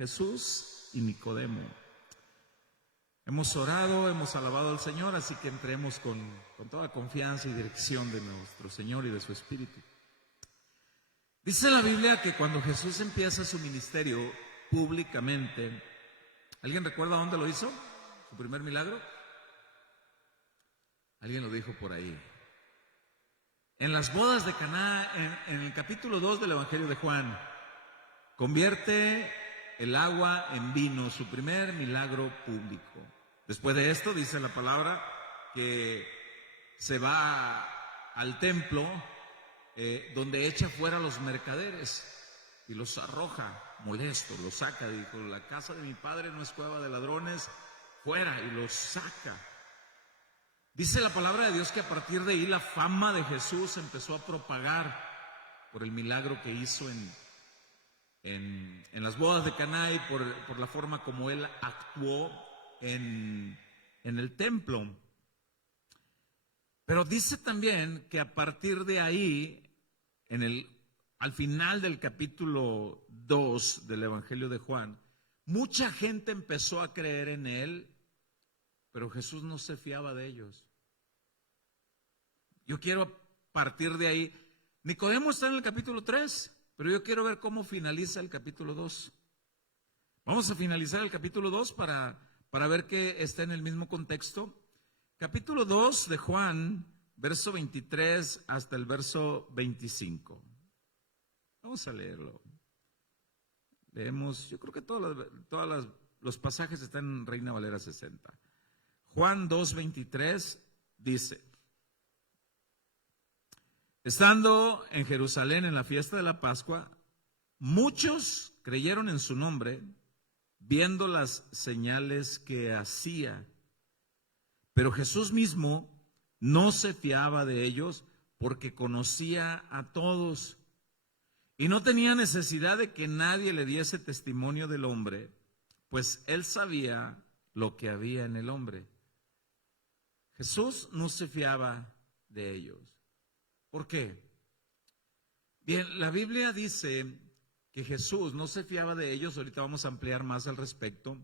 Jesús y Nicodemo. Hemos orado, hemos alabado al Señor, así que entremos con toda confianza y dirección de nuestro Señor y de su Espíritu. Dice la Biblia que cuando Jesús empieza su ministerio públicamente, ¿alguien recuerda dónde lo hizo? ¿Su primer milagro? Alguien lo dijo por ahí. En las bodas de Caná, en el capítulo 2 del Evangelio de Juan, convierte el agua en vino, su primer milagro público. Después de esto, dice la palabra, que se va al templo, donde echa fuera a los mercaderes y los arroja, molesto, los saca. Dijo, la casa de mi padre no es cueva de ladrones, fuera, y los saca. Dice la palabra de Dios que a partir de ahí la fama de Jesús empezó a propagar por el milagro que hizo en las bodas de Caná y por la forma como él actuó en el templo. Pero dice también que a partir de ahí, al final del capítulo 2 del Evangelio de Juan, mucha gente empezó a creer en él, pero Jesús no se fiaba de ellos. Yo quiero partir de ahí. Nicodemo está en el capítulo 3, pero yo quiero ver cómo finaliza el capítulo 2. Vamos a finalizar el capítulo 2 para ver que está en el mismo contexto. Capítulo 2 de Juan, verso 23 hasta el verso 25. Vamos a leerlo. Leemos, yo creo que todos los pasajes están en Reina Valera 60. Juan 2:23 dice: estando en Jerusalén en la fiesta de la Pascua, muchos creyeron en su nombre, viendo las señales que hacía. Pero Jesús mismo no se fiaba de ellos porque conocía a todos y no tenía necesidad de que nadie le diese testimonio del hombre, pues él sabía lo que había en el hombre. Jesús no se fiaba de ellos. ¿Por qué? Bien, la Biblia dice que Jesús no se fiaba de ellos. Ahorita vamos a ampliar más al respecto.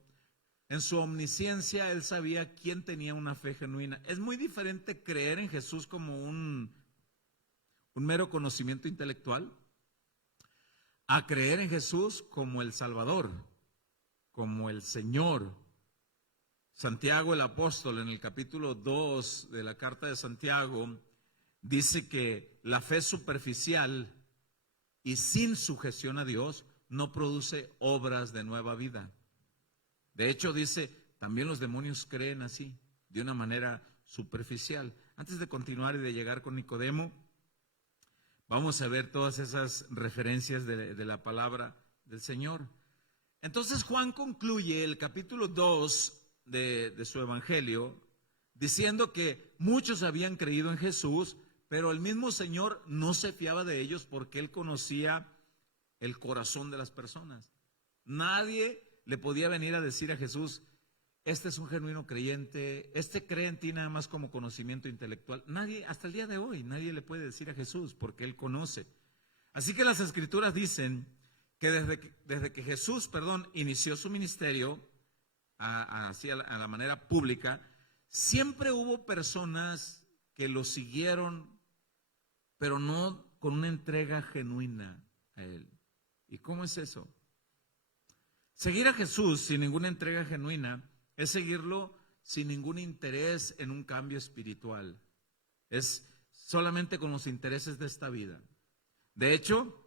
En su omnisciencia, él sabía quién tenía una fe genuina. Es muy diferente creer en Jesús como un mero conocimiento intelectual, a creer en Jesús como el Salvador, como el Señor. Santiago el apóstol, en el capítulo 2 de la carta de Santiago, dice que la fe superficial y sin sujeción a Dios no produce obras de nueva vida. De hecho, dice, también los demonios creen así, de una manera superficial. Antes de continuar y de llegar con Nicodemo, vamos a ver todas esas referencias de la palabra del Señor. Entonces Juan concluye el capítulo 2 de su evangelio diciendo que muchos habían creído en Jesús, pero el mismo Señor no se fiaba de ellos porque él conocía el corazón de las personas. Nadie le podía venir a decir a Jesús, este es un genuino creyente, este cree en ti nada más como conocimiento intelectual. Nadie, hasta el día de hoy, nadie le puede decir a Jesús porque él conoce. Así que las Escrituras dicen que desde que Jesús, inició su ministerio así a la manera pública, siempre hubo personas que lo siguieron, pero no con una entrega genuina a él. ¿Y cómo es eso? Seguir a Jesús sin ninguna entrega genuina es seguirlo sin ningún interés en un cambio espiritual. Es solamente con los intereses de esta vida. De hecho,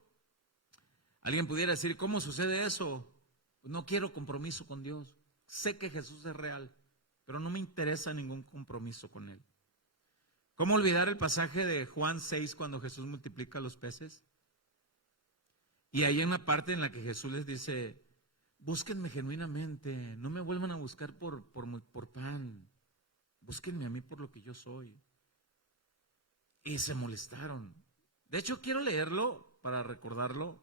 alguien pudiera decir, ¿cómo sucede eso? No quiero compromiso con Dios. Sé que Jesús es real, pero no me interesa ningún compromiso con Él. ¿Cómo olvidar el pasaje de Juan 6 cuando Jesús multiplica los peces? Y hay una parte en la que Jesús les dice, búsquenme genuinamente, no me vuelvan a buscar por pan, búsquenme a mí por lo que yo soy. Y se molestaron. De hecho, quiero leerlo para recordarlo,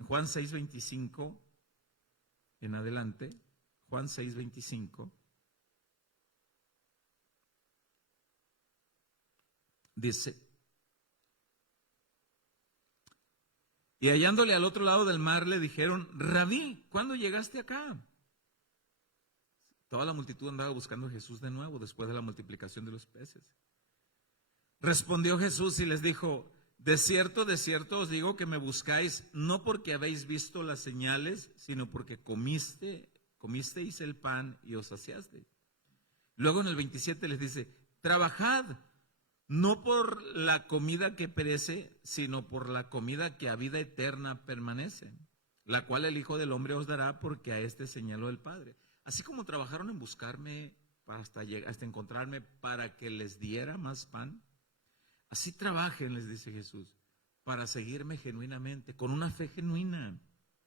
en Juan 6:25 en adelante, Juan 6:25. Dice, Y hallándole al otro lado del mar le dijeron: Rabí, ¿cuándo llegaste acá? Toda la multitud andaba buscando a Jesús de nuevo después de la multiplicación de los peces. Respondió Jesús y les dijo: de cierto os digo que me buscáis no porque habéis visto las señales, sino porque comisteis el pan y os saciasteis. Luego en el 27 les dice: trabajad, no por la comida que perece, sino por la comida que a vida eterna permanece, la cual el Hijo del Hombre os dará, porque a este señaló el Padre. Así como trabajaron en buscarme hasta encontrarme para que les diera más pan, así trabajen, les dice Jesús, para seguirme genuinamente, con una fe genuina.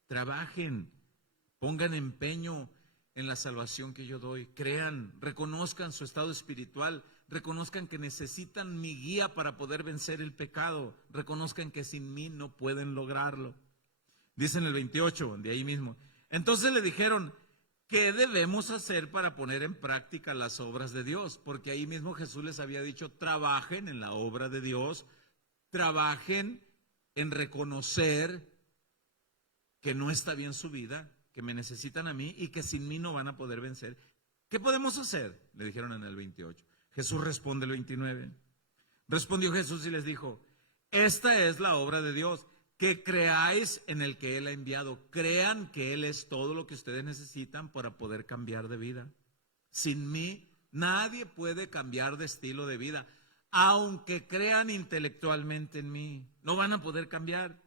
Trabajen, pongan empeño en la salvación que yo doy, crean, reconozcan su estado espiritual, reconozcan que necesitan mi guía para poder vencer el pecado, reconozcan que sin mí no pueden lograrlo. Dice en el 28, de ahí mismo: entonces le dijeron: ¿qué debemos hacer para poner en práctica las obras de Dios? Porque ahí mismo Jesús les había dicho: trabajen en la obra de Dios, trabajen en reconocer que no está bien su vida, que me necesitan a mí y que sin mí no van a poder vencer. ¿Qué podemos hacer?, le dijeron en el 28. Jesús responde el 29. Respondió Jesús y les dijo: esta es la obra de Dios, que creáis en el que Él ha enviado. Crean que Él es todo lo que ustedes necesitan para poder cambiar de vida. Sin mí, nadie puede cambiar de estilo de vida. Aunque crean intelectualmente en mí, no van a poder cambiar.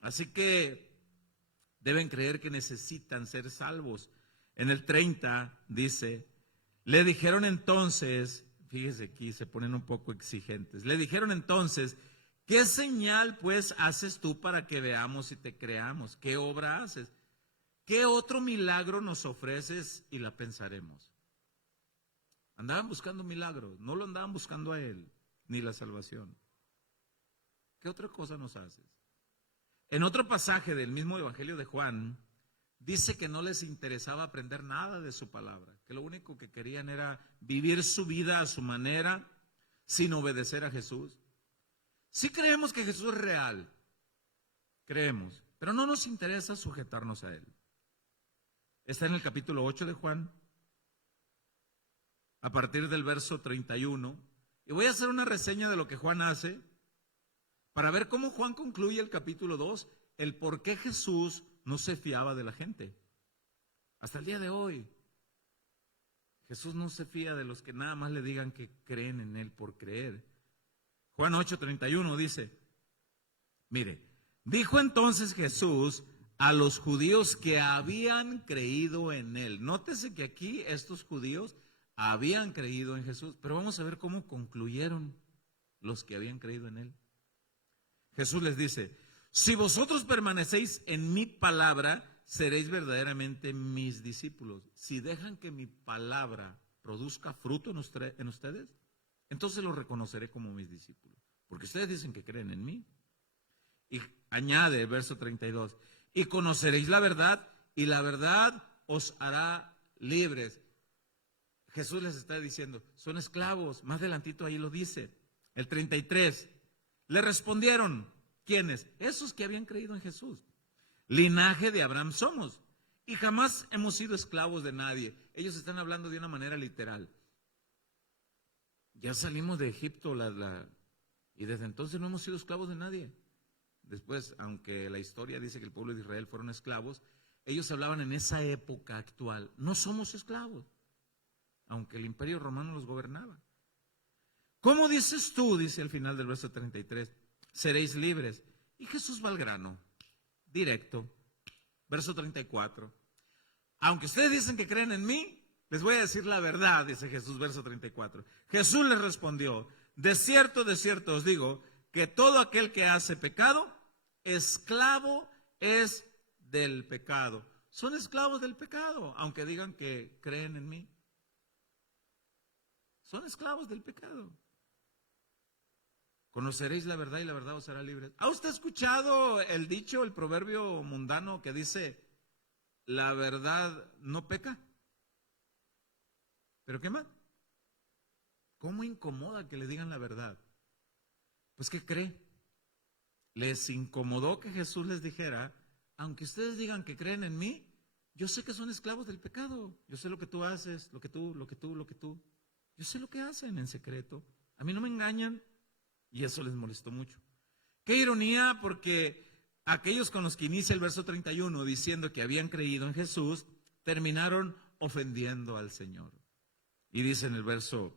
Así que deben creer que necesitan ser salvos. En el 30 dice: le dijeron entonces, fíjese aquí, se ponen un poco exigentes. Le dijeron entonces: ¿qué señal pues haces tú para que veamos y te creamos? ¿Qué obra haces? ¿Qué otro milagro nos ofreces y la pensaremos? Andaban buscando milagros, no lo andaban buscando a Él, ni la salvación. ¿Qué otra cosa nos haces? En otro pasaje del mismo Evangelio de Juan, dice que no les interesaba aprender nada de su palabra, que lo único que querían era vivir su vida a su manera, sin obedecer a Jesús. Sí creemos que Jesús es real, creemos, pero no nos interesa sujetarnos a Él. Está en el capítulo 8 de Juan, a partir del verso 31, y voy a hacer una reseña de lo que Juan hace, para ver cómo Juan concluye el capítulo 2, el por qué Jesús no se fiaba de la gente. Hasta el día de hoy, Jesús no se fía de los que nada más le digan que creen en Él por creer. Juan 8:31 dice: mire, dijo entonces Jesús a los judíos que habían creído en Él. Nótese que aquí estos judíos habían creído en Jesús, pero vamos a ver cómo concluyeron los que habían creído en Él. Jesús les dice: si vosotros permanecéis en mi palabra, seréis verdaderamente mis discípulos. Si dejan que mi palabra produzca fruto en ustedes, entonces los reconoceré como mis discípulos, porque ustedes dicen que creen en mí. Y añade el verso 32, y conoceréis la verdad, y la verdad os hará libres. Jesús les está diciendo: son esclavos. Más adelantito ahí lo dice. El 33, le respondieron, ¿quiénes? Esos que habían creído en Jesús. Linaje de Abraham somos, y jamás hemos sido esclavos de nadie. Ellos están hablando de una manera literal. Ya salimos de Egipto y desde entonces no hemos sido esclavos de nadie. Después, aunque la historia dice que el pueblo de Israel fueron esclavos, ellos hablaban en esa época actual. No somos esclavos, aunque el imperio romano los gobernaba. ¿Cómo dices tú? Dice al final del verso 33, seréis libres. Y Jesús va al grano, directo. Verso 34. Aunque ustedes dicen que creen en mí, les voy a decir la verdad, dice Jesús, verso 34. Jesús les respondió: de cierto os digo, que todo aquel que hace pecado, esclavo es del pecado. Son esclavos del pecado, aunque digan que creen en mí. Son esclavos del pecado. Conoceréis la verdad y la verdad os hará libres. ¿Ha usted escuchado el dicho, el proverbio mundano que dice: la verdad no peca? ¿Pero qué más? ¿Cómo incomoda que le digan la verdad? Pues ¿qué cree? les incomodó que Jesús les dijera: aunque ustedes digan que creen en mí, yo sé que son esclavos del pecado. Yo sé lo que tú haces, lo que tú. Yo sé lo que hacen en secreto. A mí no me engañan. Y eso les molestó mucho. Qué ironía, porque aquellos con los que inicia el verso 31 diciendo que habían creído en Jesús, terminaron ofendiendo al Señor. Y dice en el verso,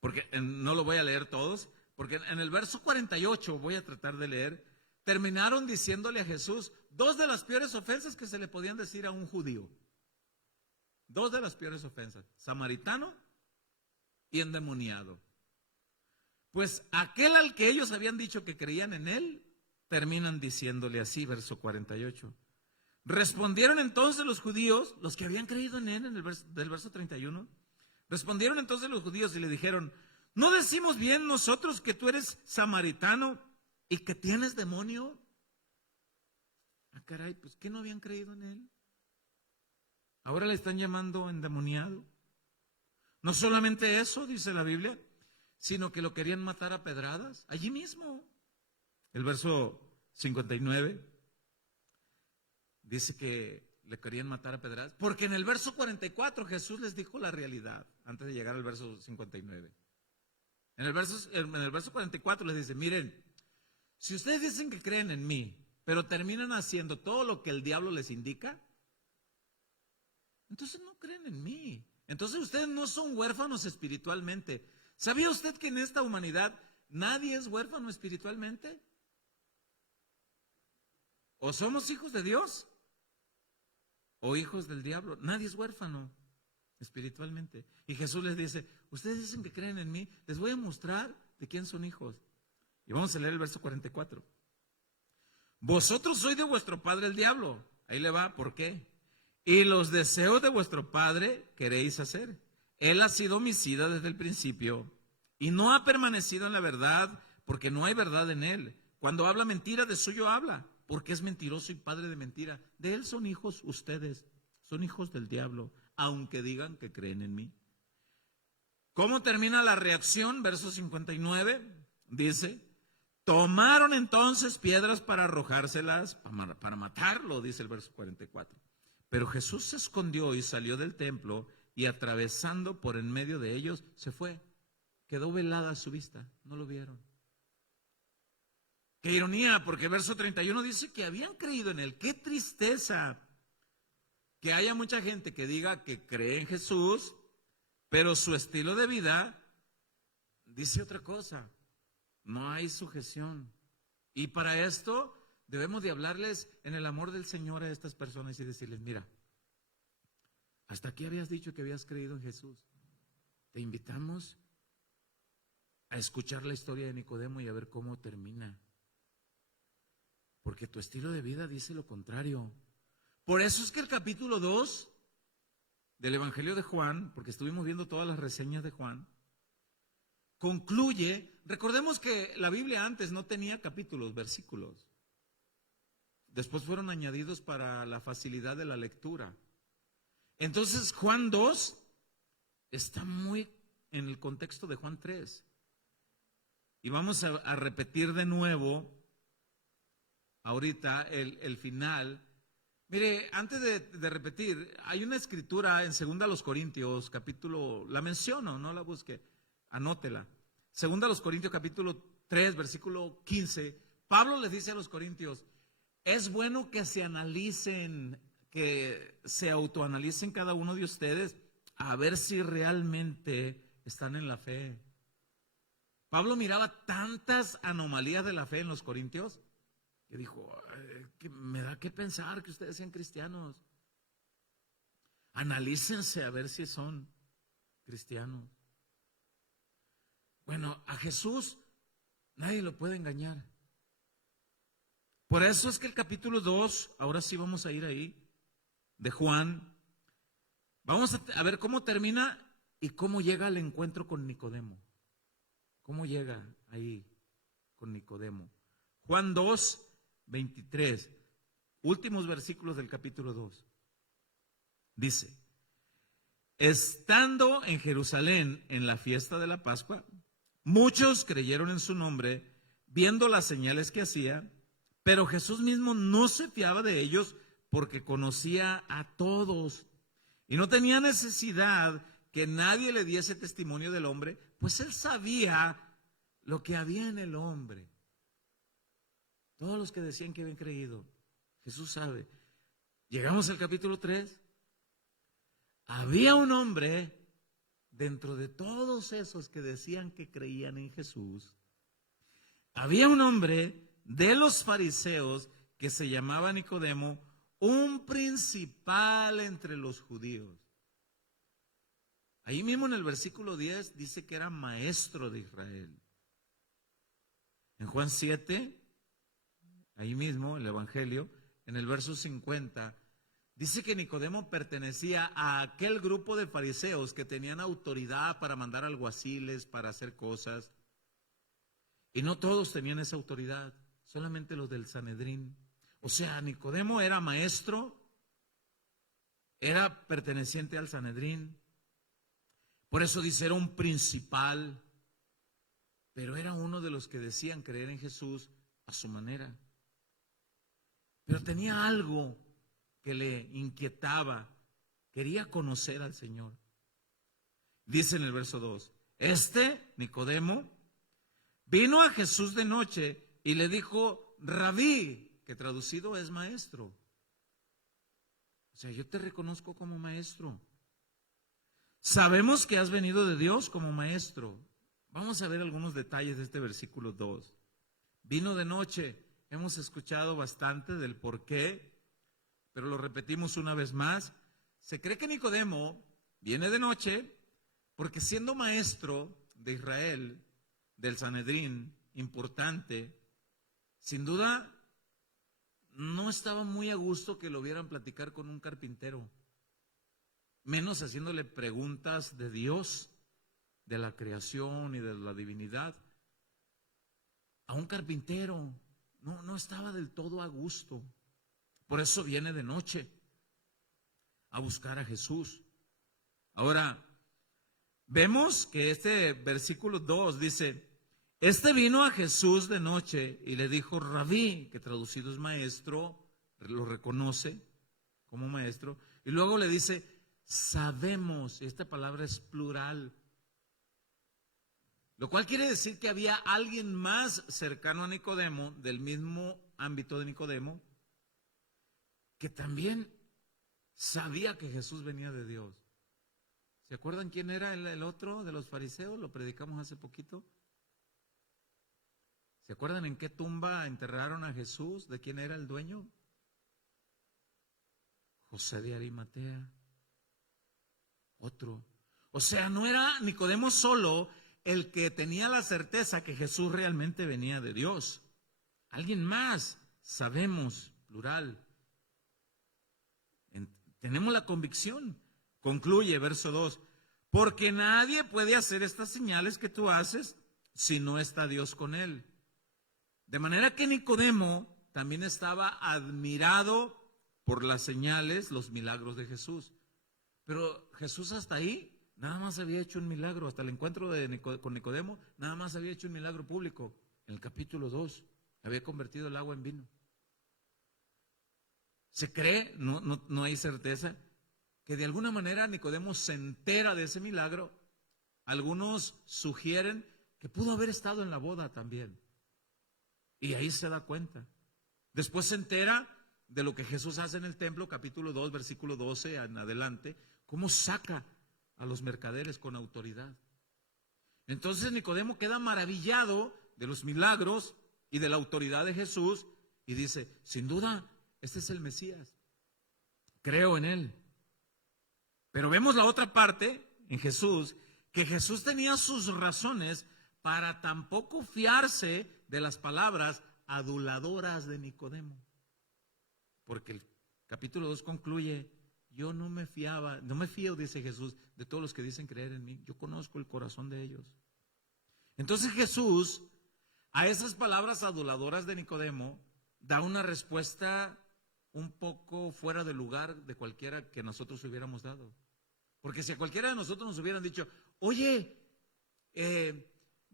porque no lo voy a leer todos, porque en el verso 48 voy a tratar de leer, terminaron diciéndole a Jesús dos de las peores ofensas que se le podían decir a un judío. Dos de las peores ofensas: samaritano y endemoniado. Pues aquel al que ellos habían dicho que creían en él, terminan diciéndole así, verso 48. Respondieron entonces los judíos, los que habían creído en él, del verso 31, respondieron entonces los judíos y le dijeron: ¿no decimos bien nosotros que tú eres samaritano y que tienes demonio? Ah, caray, pues ¿qué no habían creído en él? Ahora le están llamando endemoniado. No solamente eso, dice la Biblia, sino que lo querían matar a pedradas, allí mismo. El verso 59 dice que le querían matar a pedradas, porque en el verso 44 Jesús les dijo la realidad, antes de llegar al verso 59. En el verso 44 les dice: miren, si ustedes dicen que creen en mí, pero terminan haciendo todo lo que el diablo les indica, entonces no creen en mí. Entonces ustedes no son huérfanos espiritualmente. ¿Sabía usted que en esta humanidad nadie es huérfano espiritualmente? O somos hijos de Dios o hijos del diablo. Nadie es huérfano espiritualmente. Y Jesús les dice: ustedes dicen que creen en mí, les voy a mostrar de quién son hijos. Y vamos a leer el verso 44. Vosotros sois de vuestro padre el diablo. Ahí le va, ¿por qué? Y los deseos de vuestro padre queréis hacer. Él ha sido homicida desde el principio y no ha permanecido en la verdad, porque no hay verdad en él. Cuando habla mentira, de suyo habla, porque es mentiroso y padre de mentira. De él son hijos ustedes, son hijos del diablo, aunque digan que creen en mí. ¿Cómo termina la reacción? Verso 59 dice: tomaron entonces piedras para arrojárselas, para matarlo, dice el verso 44. Pero Jesús se escondió y salió del templo, y atravesando por en medio de ellos, se fue. Quedó velada su vista, no lo vieron. Qué ironía, porque el verso 31 dice que habían creído en él. Qué tristeza que haya mucha gente que diga que cree en Jesús, pero su estilo de vida dice otra cosa. No hay sujeción. Y para esto debemos de hablarles en el amor del Señor a estas personas y decirles: mira, hasta aquí habías dicho que habías creído en Jesús. Te invitamos a escuchar la historia de Nicodemo y a ver cómo termina. Porque tu estilo de vida dice lo contrario. Por eso es que el capítulo 2 del Evangelio de Juan, porque estuvimos viendo todas las reseñas de Juan, concluye. Recordemos que la Biblia antes no tenía capítulos, versículos. Después fueron añadidos para la facilidad de la lectura. Entonces Juan 2 está muy en el contexto de Juan 3. Y vamos a repetir de nuevo ahorita el final. Mire, antes de repetir, hay una escritura en 2 Corintios, capítulo, la menciono, no la busque, anótela. 2 Corintios, capítulo 3, versículo 15. Pablo les dice a los corintios: es bueno que se analicen, que se autoanalicen cada uno de ustedes, a ver si realmente están en la fe. Pablo miraba tantas anomalías de la fe en los corintios que dijo: que me da que pensar que ustedes sean cristianos. Analícense a ver si son cristianos. Bueno, a Jesús nadie lo puede engañar. Por eso es que el capítulo 2, ahora sí vamos a ir ahí, de Juan, vamos a ver cómo termina y cómo llega al encuentro con Nicodemo. ¿Cómo llega ahí con Nicodemo? Juan 2, 23, últimos versículos del capítulo 2. Dice: estando en Jerusalén en la fiesta de la Pascua, muchos creyeron en su nombre, viendo las señales que hacía, pero Jesús mismo no se fiaba de ellos porque conocía a todos y no tenía necesidad que nadie le diese testimonio del hombre, pues él sabía lo que había en el hombre. Todos los que decían que habían creído, Jesús sabe. Llegamos al capítulo 3. Había un hombre dentro de todos esos que decían que creían en Jesús. Había un hombre de los fariseos que se llamaba Nicodemo, un principal entre los judíos. Ahí mismo en el versículo 10 dice que era maestro de Israel. En Juan 7, ahí mismo, el Evangelio, en el verso 50, dice que Nicodemo pertenecía a aquel grupo de fariseos que tenían autoridad para mandar alguaciles, para hacer cosas. Y no todos tenían esa autoridad, solamente los del Sanedrín. O sea, Nicodemo era maestro, era perteneciente al Sanedrín. Por eso dice, era un principal, pero era uno de los que decían creer en Jesús a su manera. Pero tenía algo que le inquietaba, quería conocer al Señor. Dice en el verso 2, Nicodemo, vino a Jesús de noche y le dijo, Rabí, que traducido es maestro. O sea, yo te reconozco como maestro. Sabemos que has venido de Dios como maestro. Vamos a ver algunos detalles de este versículo 2. Vino de noche. Hemos escuchado bastante del por qué, pero lo repetimos una vez más. Se cree que Nicodemo viene de noche porque siendo maestro de Israel, del Sanedrín, importante, sin duda no estaba muy a gusto que lo vieran platicar con un carpintero, menos haciéndole preguntas de Dios, de la creación y de la divinidad. A un carpintero no estaba del todo a gusto. Por eso viene de noche a buscar a Jesús. Ahora, vemos que este versículo 2 dice, vino a Jesús de noche y le dijo, Rabí, que traducido es maestro, lo reconoce como maestro, y luego le dice, sabemos, esta palabra es plural, lo cual quiere decir que había alguien más cercano a Nicodemo, del mismo ámbito de Nicodemo, que también sabía que Jesús venía de Dios. ¿Se acuerdan quién era el otro de los fariseos? Lo predicamos hace poquito. ¿Se acuerdan en qué tumba enterraron a Jesús? ¿De quién era el dueño? José de Arimatea. Otro. O sea, no era Nicodemo solo el que tenía la certeza que Jesús realmente venía de Dios. Alguien más, sabemos, plural. Tenemos la convicción. Concluye, verso 2. Porque nadie puede hacer estas señales que tú haces si no está Dios con él. De manera que Nicodemo también estaba admirado por las señales, los milagros de Jesús. Pero Jesús hasta ahí nada más había hecho un milagro. Hasta el encuentro con Nicodemo, nada más había hecho un milagro público. En el capítulo 2, había convertido el agua en vino. Se cree, no hay certeza, que de alguna manera Nicodemo se entera de ese milagro. Algunos sugieren que pudo haber estado en la boda también. Y ahí se da cuenta. Después se entera de lo que Jesús hace en el templo, capítulo 2, versículo 12 en adelante, cómo saca a los mercaderes con autoridad. Entonces Nicodemo queda maravillado de los milagros y de la autoridad de Jesús y dice, sin duda, este es el Mesías. Creo en él. Pero vemos la otra parte en Jesús, que Jesús tenía sus razones para tampoco fiarse de las palabras aduladoras de Nicodemo. Porque el capítulo 2 concluye, yo no me fío, dice Jesús, de todos los que dicen creer en mí. Yo conozco el corazón de ellos. Entonces Jesús, a esas palabras aduladoras de Nicodemo, da una respuesta un poco fuera de lugar de cualquiera que nosotros hubiéramos dado. Porque si a cualquiera de nosotros nos hubieran dicho, oye,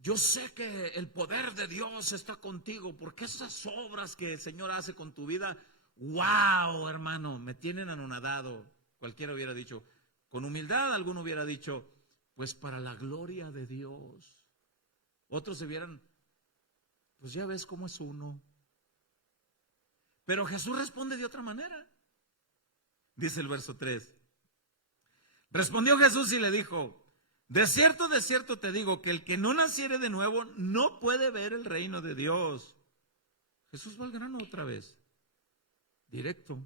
yo sé que el poder de Dios está contigo, porque esas obras que el Señor hace con tu vida, wow, hermano, me tienen anonadado. Cualquiera hubiera dicho, con humildad alguno hubiera dicho, pues para la gloria de Dios. Otros se hubieran, pues ya ves cómo es uno. Pero Jesús responde de otra manera. Dice el verso 3. Respondió Jesús y le dijo, de cierto te digo que el que no naciere de nuevo no puede ver el reino de Dios. Jesús va al grano otra vez, directo.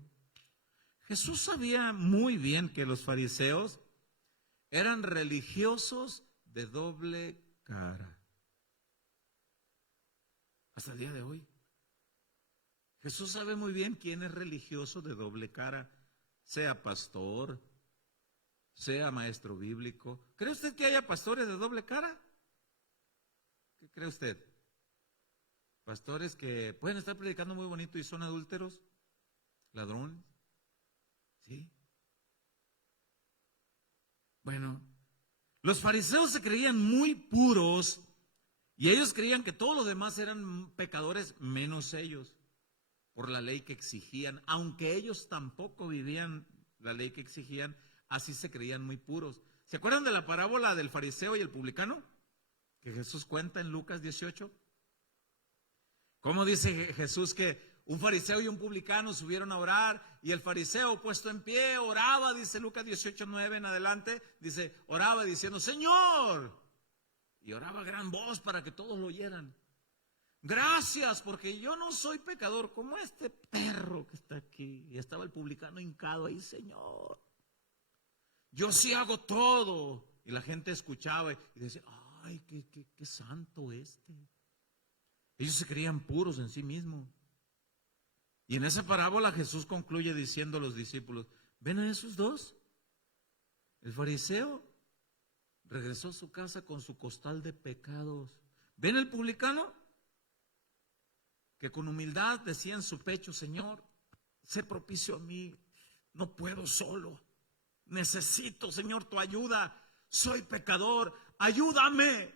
Jesús sabía muy bien que los fariseos eran religiosos de doble cara. Hasta el día de hoy. Jesús sabe muy bien quién es religioso de doble cara, sea pastor, sea maestro bíblico. ¿Cree usted que haya pastores de doble cara? ¿Qué cree usted? Pastores que pueden estar predicando muy bonito y son adúlteros, ladrones. ¿Sí? Bueno, los fariseos se creían muy puros y ellos creían que todos los demás eran pecadores menos ellos, por la ley que exigían. Aunque ellos tampoco vivían la ley que exigían, así se creían muy puros. ¿Se acuerdan de la parábola del fariseo y el publicano? Que Jesús cuenta en Lucas 18. ¿Cómo dice Jesús que un fariseo y un publicano subieron a orar y el fariseo puesto en pie oraba, dice Lucas 18:9 en adelante, dice, oraba diciendo, Señor, y oraba a gran voz para que todos lo oyeran. Gracias, porque yo no soy pecador como este perro que está aquí. Y estaba el publicano hincado ahí, Señor, yo sí hago todo. Y la gente escuchaba y decía, ay, qué santo este. Ellos se creían puros en sí mismos. Y en esa parábola Jesús concluye diciendo a los discípulos, ¿ven a esos dos? El fariseo regresó a su casa con su costal de pecados. ¿Ven el publicano? Que con humildad decía en su pecho, Señor, sé propicio a mí, no puedo solo, necesito, Señor, tu ayuda, soy pecador, ayúdame.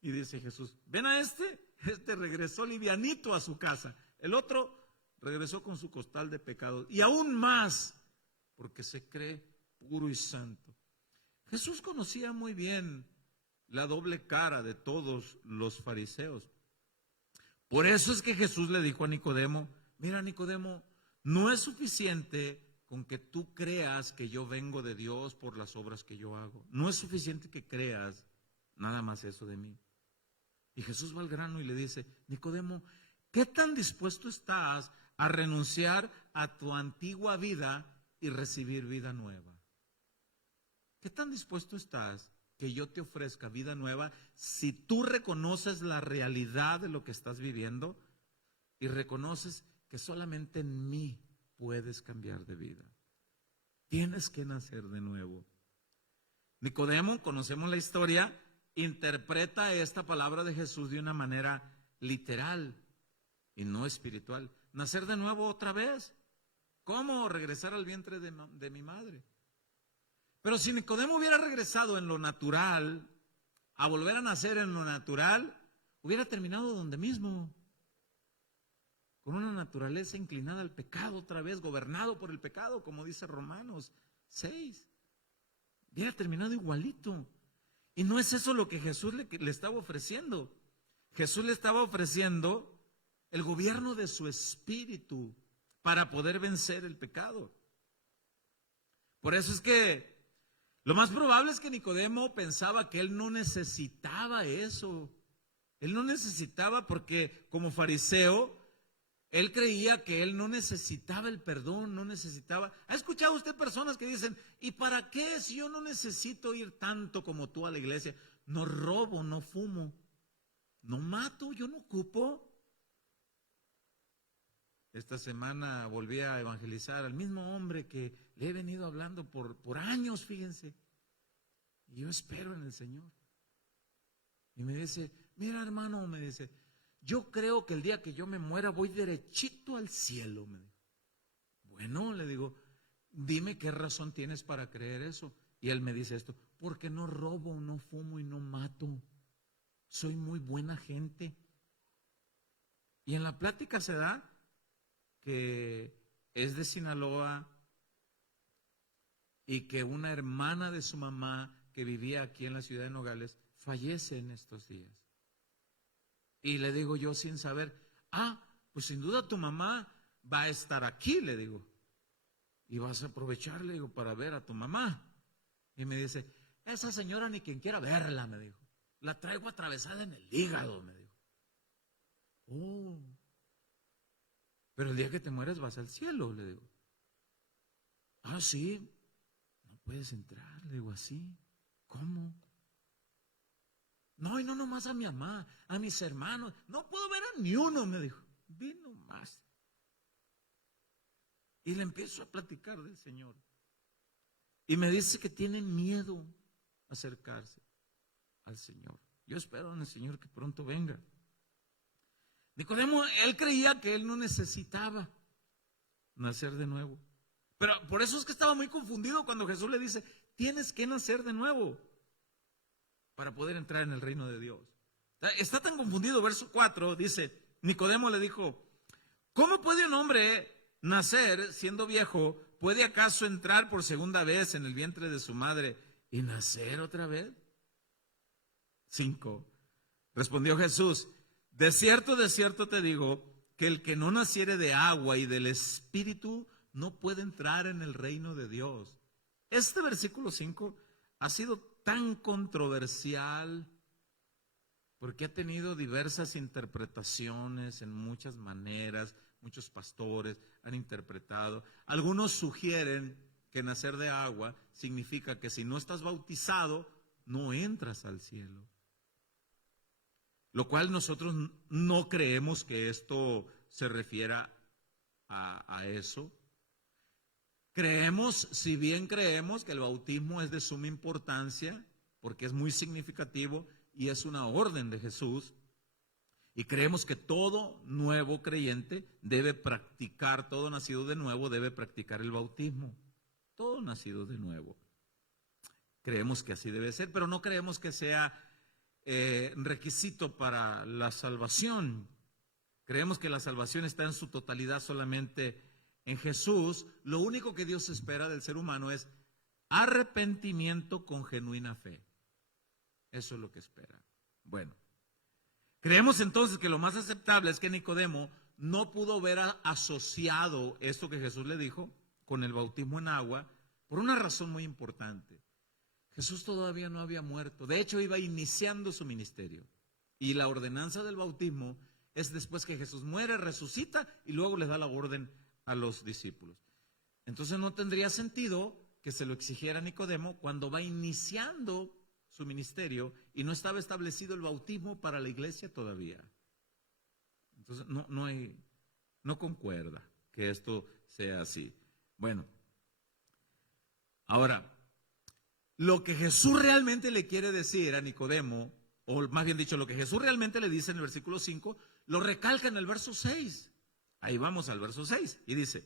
Y dice Jesús, ven a este regresó livianito a su casa, el otro regresó con su costal de pecados, y aún más, porque se cree puro y santo. Jesús conocía muy bien la doble cara de todos los fariseos. Por eso es que Jesús le dijo a Nicodemo, mira Nicodemo, no es suficiente con que tú creas que yo vengo de Dios por las obras que yo hago. No es suficiente que creas nada más eso de mí. Y Jesús va al grano y le dice, Nicodemo, ¿qué tan dispuesto estás a renunciar a tu antigua vida y recibir vida nueva? ¿Qué tan dispuesto estás que yo te ofrezca vida nueva si tú reconoces la realidad de lo que estás viviendo y reconoces que solamente en mí puedes cambiar de vida? Tienes que nacer de nuevo. Nicodemo, conocemos la historia, interpreta esta palabra de Jesús de una manera literal y no espiritual. Nacer de nuevo otra vez. ¿Cómo? Regresar al vientre de mi madre. Pero si Nicodemo hubiera regresado en lo natural, a volver a nacer en lo natural, hubiera terminado donde mismo, con una naturaleza inclinada al pecado otra vez, gobernado por el pecado, como dice Romanos 6. Hubiera terminado igualito. Y no es eso lo que Jesús le estaba ofreciendo. Jesús le estaba ofreciendo el gobierno de su espíritu para poder vencer el pecado. Por eso es que lo más probable es que Nicodemo pensaba que él no necesitaba eso. Él no necesitaba porque como fariseo, él creía que él no necesitaba el perdón, no necesitaba. ¿Ha escuchado usted personas que dicen, ¿y para qué si yo no necesito ir tanto como tú a la iglesia? No robo, no fumo, no mato, yo no ocupo. Esta semana volví a evangelizar al mismo hombre que le he venido hablando por años, fíjense. Y yo espero en el Señor. Y me dice, mira hermano, me dice, yo creo que el día que yo me muera voy derechito al cielo. Me dijo. Bueno, le digo, dime qué razón tienes para creer eso. Y él me dice esto, porque no robo, no fumo y no mato. soy muy buena gente. Y en la plática se da que es de Sinaloa y que una hermana de su mamá que vivía aquí en la ciudad de Nogales fallece en estos días. Y le digo yo sin saber, pues sin duda tu mamá va a estar aquí, le digo. Y vas a aprovechar, le digo, para ver a tu mamá. Y me dice, esa señora ni quien quiera verla, me dijo. La traigo atravesada en el hígado, me dijo. Oh, pero el día que te mueres vas al cielo, le digo. Sí, no puedes entrar, le digo, así. ¿Cómo? No, y no nomás a mi mamá, a mis hermanos. No puedo ver a ni uno, me dijo. Vino más. Y le empiezo a platicar del Señor. Y me dice que tienen miedo a acercarse al Señor. Yo espero en el Señor que pronto venga. Nicodemo, él creía que él no necesitaba nacer de nuevo. Pero por eso es que estaba muy confundido cuando Jesús le dice, tienes que nacer de nuevo para poder entrar en el reino de Dios. Está tan confundido, verso 4, dice, Nicodemo le dijo, ¿cómo puede un hombre nacer siendo viejo? ¿Puede acaso entrar por segunda vez en el vientre de su madre y nacer otra vez? 5. Respondió Jesús, de cierto te digo, que el que no naciere de agua y del Espíritu no puede entrar en el reino de Dios. Este versículo 5 ha sido tan controversial porque ha tenido diversas interpretaciones en muchas maneras. Muchos pastores han interpretado. Algunos sugieren que nacer de agua significa que si no estás bautizado, no entras al cielo. Lo cual nosotros no creemos que esto se refiera a eso. Si bien creemos que el bautismo es de suma importancia, porque es muy significativo y es una orden de Jesús, y creemos que todo nuevo creyente debe practicar, todo nacido de nuevo debe practicar el bautismo. Todo nacido de nuevo. Creemos que así debe ser, pero no creemos que sea requisito para la salvación. Creemos que la salvación está en su totalidad solamente en Jesús. Lo único que Dios espera del ser humano es arrepentimiento con genuina fe. Eso es lo que espera. Bueno, creemos entonces que lo más aceptable es que Nicodemo no pudo ver asociado esto que Jesús le dijo con el bautismo en agua por una razón muy importante. Jesús todavía no había muerto. De hecho, iba iniciando su ministerio. Y la ordenanza del bautismo es después que Jesús muere, resucita y luego le da la orden a los discípulos. Entonces no tendría sentido que se lo exigiera a Nicodemo cuando va iniciando su ministerio y no estaba establecido el bautismo para la iglesia todavía. Entonces no concuerda que esto sea así. Bueno, ahora, lo que Jesús realmente le quiere decir a Nicodemo, o más bien dicho, lo que Jesús realmente le dice en el versículo 5, lo recalca en el verso 6. Ahí vamos al verso 6 y dice,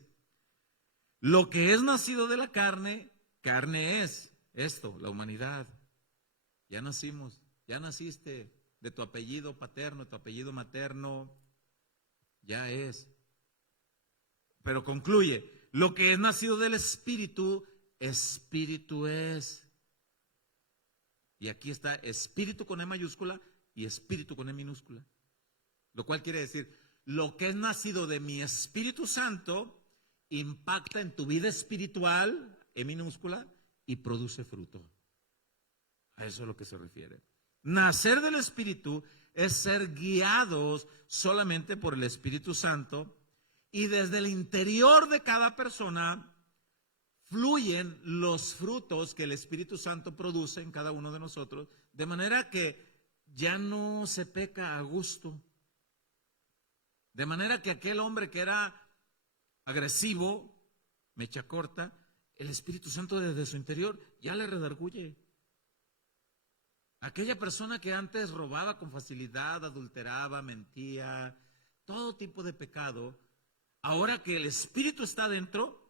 lo que es nacido de la carne, carne es esto, la humanidad. Ya nacimos, ya naciste de tu apellido paterno, de tu apellido materno, ya es. Pero concluye, lo que es nacido del Espíritu, Espíritu es. Y aquí está Espíritu con E mayúscula y Espíritu con E minúscula. Lo cual quiere decir, lo que es nacido de mi Espíritu Santo impacta en tu vida espiritual, E minúscula, y produce fruto. A eso es lo que se refiere. Nacer del Espíritu es ser guiados solamente por el Espíritu Santo y desde el interior de cada persona fluyen los frutos que el Espíritu Santo produce en cada uno de nosotros, de manera que ya no se peca a gusto. De manera que aquel hombre que era agresivo, mecha corta, el Espíritu Santo desde su interior ya le redarguye. Aquella persona que antes robaba con facilidad, adulteraba, mentía, todo tipo de pecado, ahora que el Espíritu está dentro,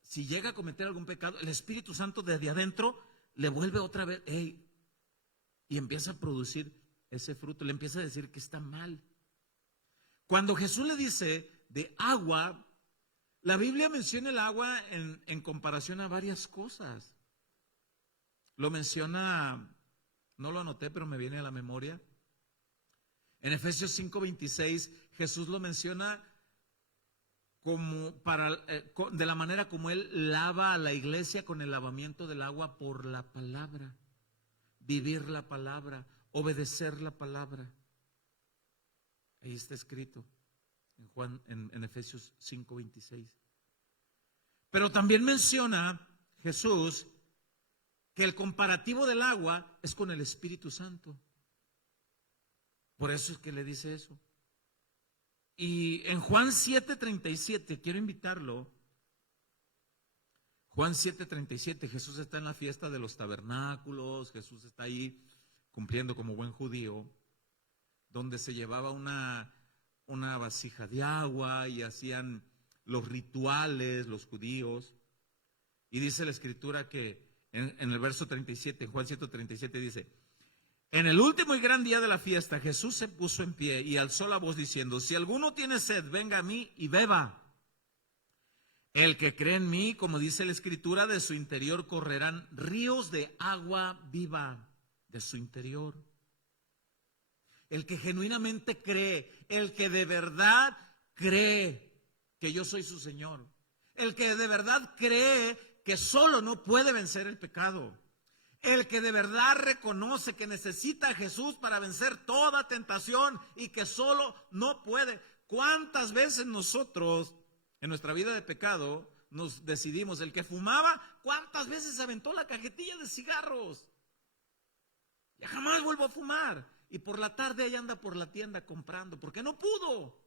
si llega a cometer algún pecado, el Espíritu Santo desde adentro le vuelve otra vez, y empieza a producir ese fruto, le empieza a decir que está mal. Cuando Jesús le dice de agua, la Biblia menciona el agua en comparación a varias cosas. Lo menciona, no lo anoté, pero me viene a la memoria. En Efesios 5:26, Jesús lo menciona como de la manera como Él lava a la iglesia con el lavamiento del agua por la palabra. Vivir la palabra, obedecer la palabra. Ahí está escrito en Efesios 5:26. Pero también menciona Jesús que el comparativo del agua es con el Espíritu Santo. Por eso es que le dice eso. Y en Juan 7:37, quiero invitarlo. Juan 7:37, Jesús está en la fiesta de los tabernáculos, Jesús está ahí cumpliendo como buen judío, donde se llevaba una vasija de agua y hacían los rituales los judíos. Y dice la Escritura que en el verso 37, en Juan 7:37 dice: en el último y gran día de la fiesta, Jesús se puso en pie y alzó la voz diciendo: si alguno tiene sed, venga a mí y beba. El que cree en mí, como dice la Escritura, de su interior correrán ríos de agua viva, de su interior. El que genuinamente cree, el que de verdad cree que yo soy su Señor, el que de verdad cree que solo no puede vencer el pecado, el que de verdad reconoce que necesita a Jesús para vencer toda tentación y que solo no puede. ¿Cuántas veces nosotros en nuestra vida de pecado nos decidimos? El que fumaba, ¿cuántas veces aventó la cajetilla de cigarros? Ya jamás vuelvo a fumar. Y por la tarde ahí anda por la tienda comprando, porque no pudo.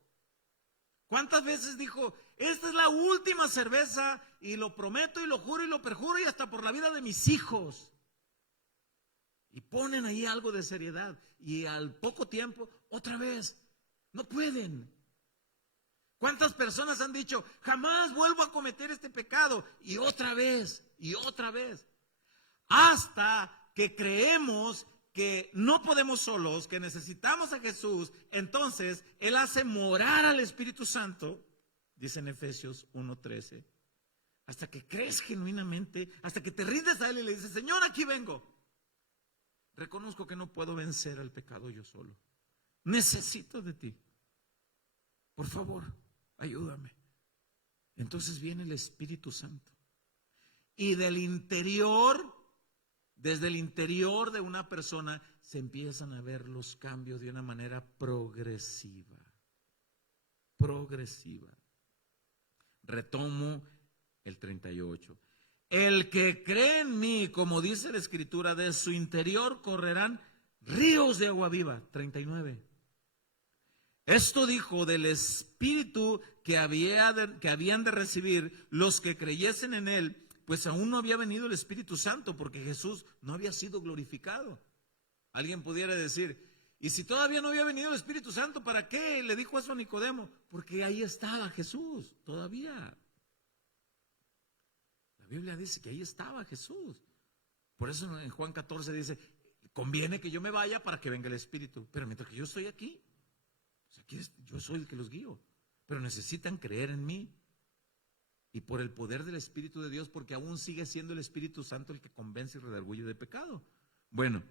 ¿Cuántas veces dijo: esta es la última cerveza y lo prometo y lo juro y lo perjuro y hasta por la vida de mis hijos? Y ponen ahí algo de seriedad y al poco tiempo otra vez no pueden. ¿Cuántas personas han dicho: jamás vuelvo a cometer este pecado? Y otra vez, hasta que creemos que no podemos solos, que necesitamos a Jesús. Entonces Él hace morar al Espíritu Santo, dice en Efesios 1:13, hasta que crees genuinamente, hasta que te rindes a Él y le dices: Señor, aquí vengo. Reconozco que no puedo vencer al pecado yo solo. Necesito de ti. Por favor, ayúdame. Entonces viene el Espíritu Santo. Y del interior, desde el interior de una persona, se empiezan a ver los cambios de una manera progresiva. Progresiva. Retomo el 38. El que cree en mí, como dice la Escritura, de su interior correrán ríos de agua viva. 39. Esto dijo del Espíritu que habían de recibir los que creyesen en Él, pues aún no había venido el Espíritu Santo, porque Jesús no había sido glorificado. Alguien pudiera decir: ¿y si todavía no había venido el Espíritu Santo, para qué le dijo eso a Nicodemo? Porque ahí estaba Jesús, todavía. La Biblia dice que ahí estaba Jesús. Por eso en Juan 14 dice: conviene que yo me vaya para que venga el Espíritu. Pero mientras que yo estoy aquí, yo soy el que los guío. Pero necesitan creer en mí. Y por el poder del Espíritu de Dios, porque aún sigue siendo el Espíritu Santo el que convence y redarguye de pecado. Bueno,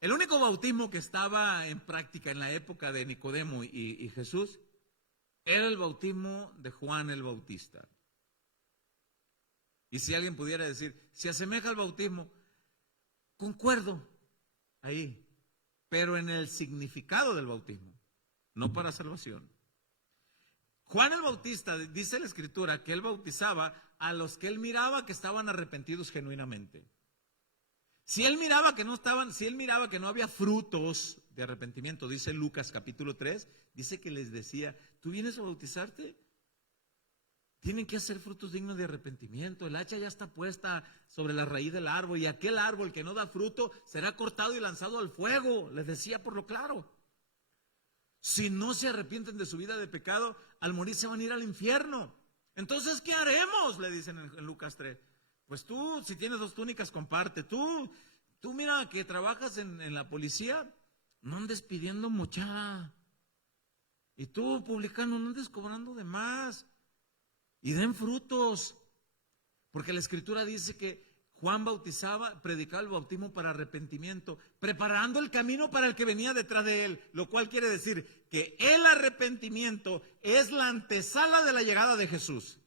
el único bautismo que estaba en práctica en la época de Nicodemo y Jesús era el bautismo de Juan el Bautista. Y si alguien pudiera decir: se asemeja al bautismo, concuerdo ahí, pero en el significado del bautismo, no para salvación. Juan el Bautista, dice la Escritura, que él bautizaba a los que él miraba que estaban arrepentidos genuinamente. Si él miraba que no había frutos de arrepentimiento, dice Lucas capítulo 3, dice que les decía: ¿tú vienes a bautizarte? Tienen que hacer frutos dignos de arrepentimiento. El hacha ya está puesta sobre la raíz del árbol, y aquel árbol que no da fruto será cortado y lanzado al fuego. Les decía por lo claro. Si no se arrepienten de su vida de pecado, al morir se van a ir al infierno. Entonces, ¿qué haremos? Le dicen en Lucas 3. Pues tú, si tienes 2 túnicas, comparte. Tú Tú mira que trabajas en la policía, no andes pidiendo mochada. Y tú, publicano, no andes cobrando de más. Y den frutos. Porque la Escritura dice que Juan predicaba el bautismo para arrepentimiento, preparando el camino para el que venía detrás de él, lo cual quiere decir que el arrepentimiento es la antesala de la llegada de Jesús.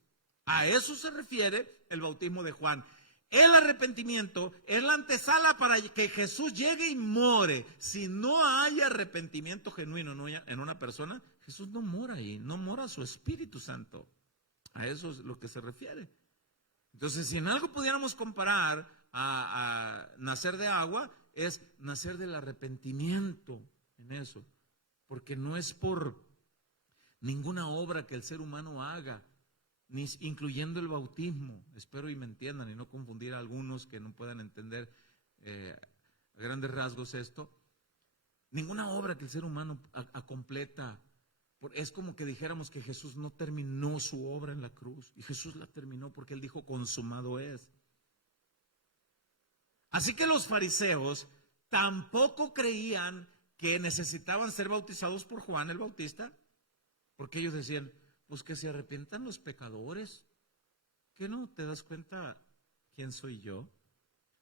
A eso se refiere el bautismo de Juan. El arrepentimiento es la antesala para que Jesús llegue y more. Si no hay arrepentimiento genuino en una persona, Jesús no mora ahí, no mora su Espíritu Santo. A eso es lo que se refiere. Entonces, si en algo pudiéramos comparar a nacer de agua, es nacer del arrepentimiento en eso. Porque no es por ninguna obra que el ser humano haga, ni incluyendo el bautismo. Espero y me entiendan y no confundir a algunos que no puedan entender a grandes rasgos esto. Ninguna obra que el ser humano completa. Es como que dijéramos que Jesús no terminó su obra en la cruz, y Jesús la terminó porque Él dijo, consumado es. Así que los fariseos tampoco creían que necesitaban ser bautizados por Juan el Bautista, porque ellos decían, pues que se arrepientan los pecadores. ¿Qué no te das cuenta quién soy yo?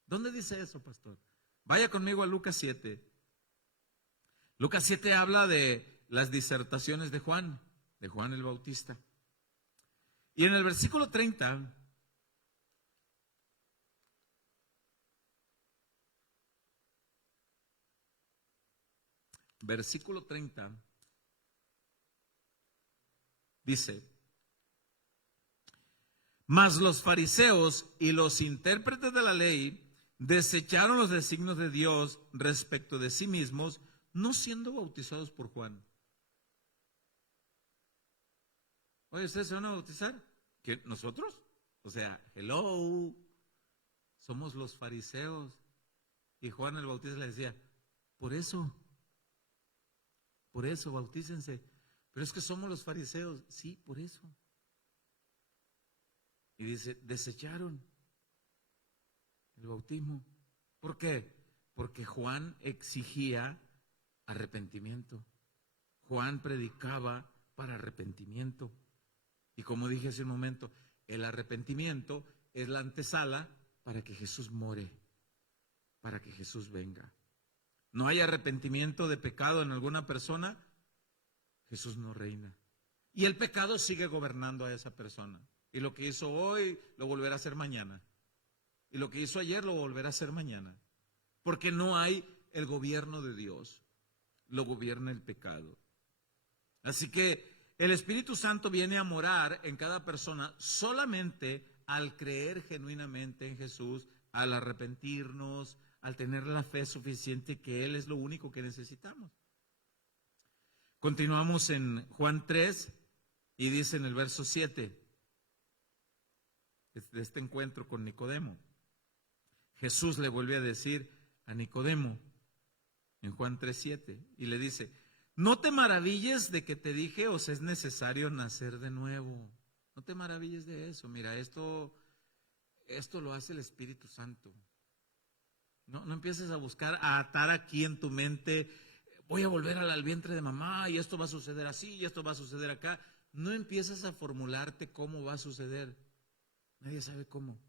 ¿Dónde dice eso, pastor? Vaya conmigo a Lucas 7. Lucas 7 habla de las disertaciones de Juan el Bautista. Y en el versículo 30, dice, mas los fariseos y los intérpretes de la ley desecharon los designios de Dios respecto de sí mismos, no siendo bautizados por Juan. Oye, ¿ustedes se van a bautizar? ¿Qué? ¿Nosotros? O sea, hello, somos los fariseos. Y Juan el Bautista le decía, por eso, bautícense. Pero es que somos los fariseos. Sí, por eso. Y dice, desecharon el bautismo. ¿Por qué? Porque Juan exigía arrepentimiento. Juan predicaba para arrepentimiento. Y como dije hace un momento, el arrepentimiento es la antesala para que Jesús more, para que Jesús venga. No hay arrepentimiento de pecado en alguna persona, Jesús no reina. Y el pecado sigue gobernando a esa persona. Y lo que hizo hoy lo volverá a hacer mañana. Y lo que hizo ayer lo volverá a hacer mañana. Porque no hay el gobierno de Dios, lo gobierna el pecado. Así que el Espíritu Santo viene a morar en cada persona solamente al creer genuinamente en Jesús, al arrepentirnos, al tener la fe suficiente que Él es lo único que necesitamos. Continuamos en Juan 3 y dice en el verso 7 de este encuentro con Nicodemo. Jesús le vuelve a decir a Nicodemo en Juan 3:7 y le dice, no te maravilles de que te dije, os es necesario nacer de nuevo. No te maravilles de eso. Mira, esto lo hace el Espíritu Santo. No empieces a buscar, a atar aquí en tu mente, voy a volver al vientre de mamá y esto va a suceder así y esto va a suceder acá. No empieces a formularte cómo va a suceder. Nadie sabe cómo.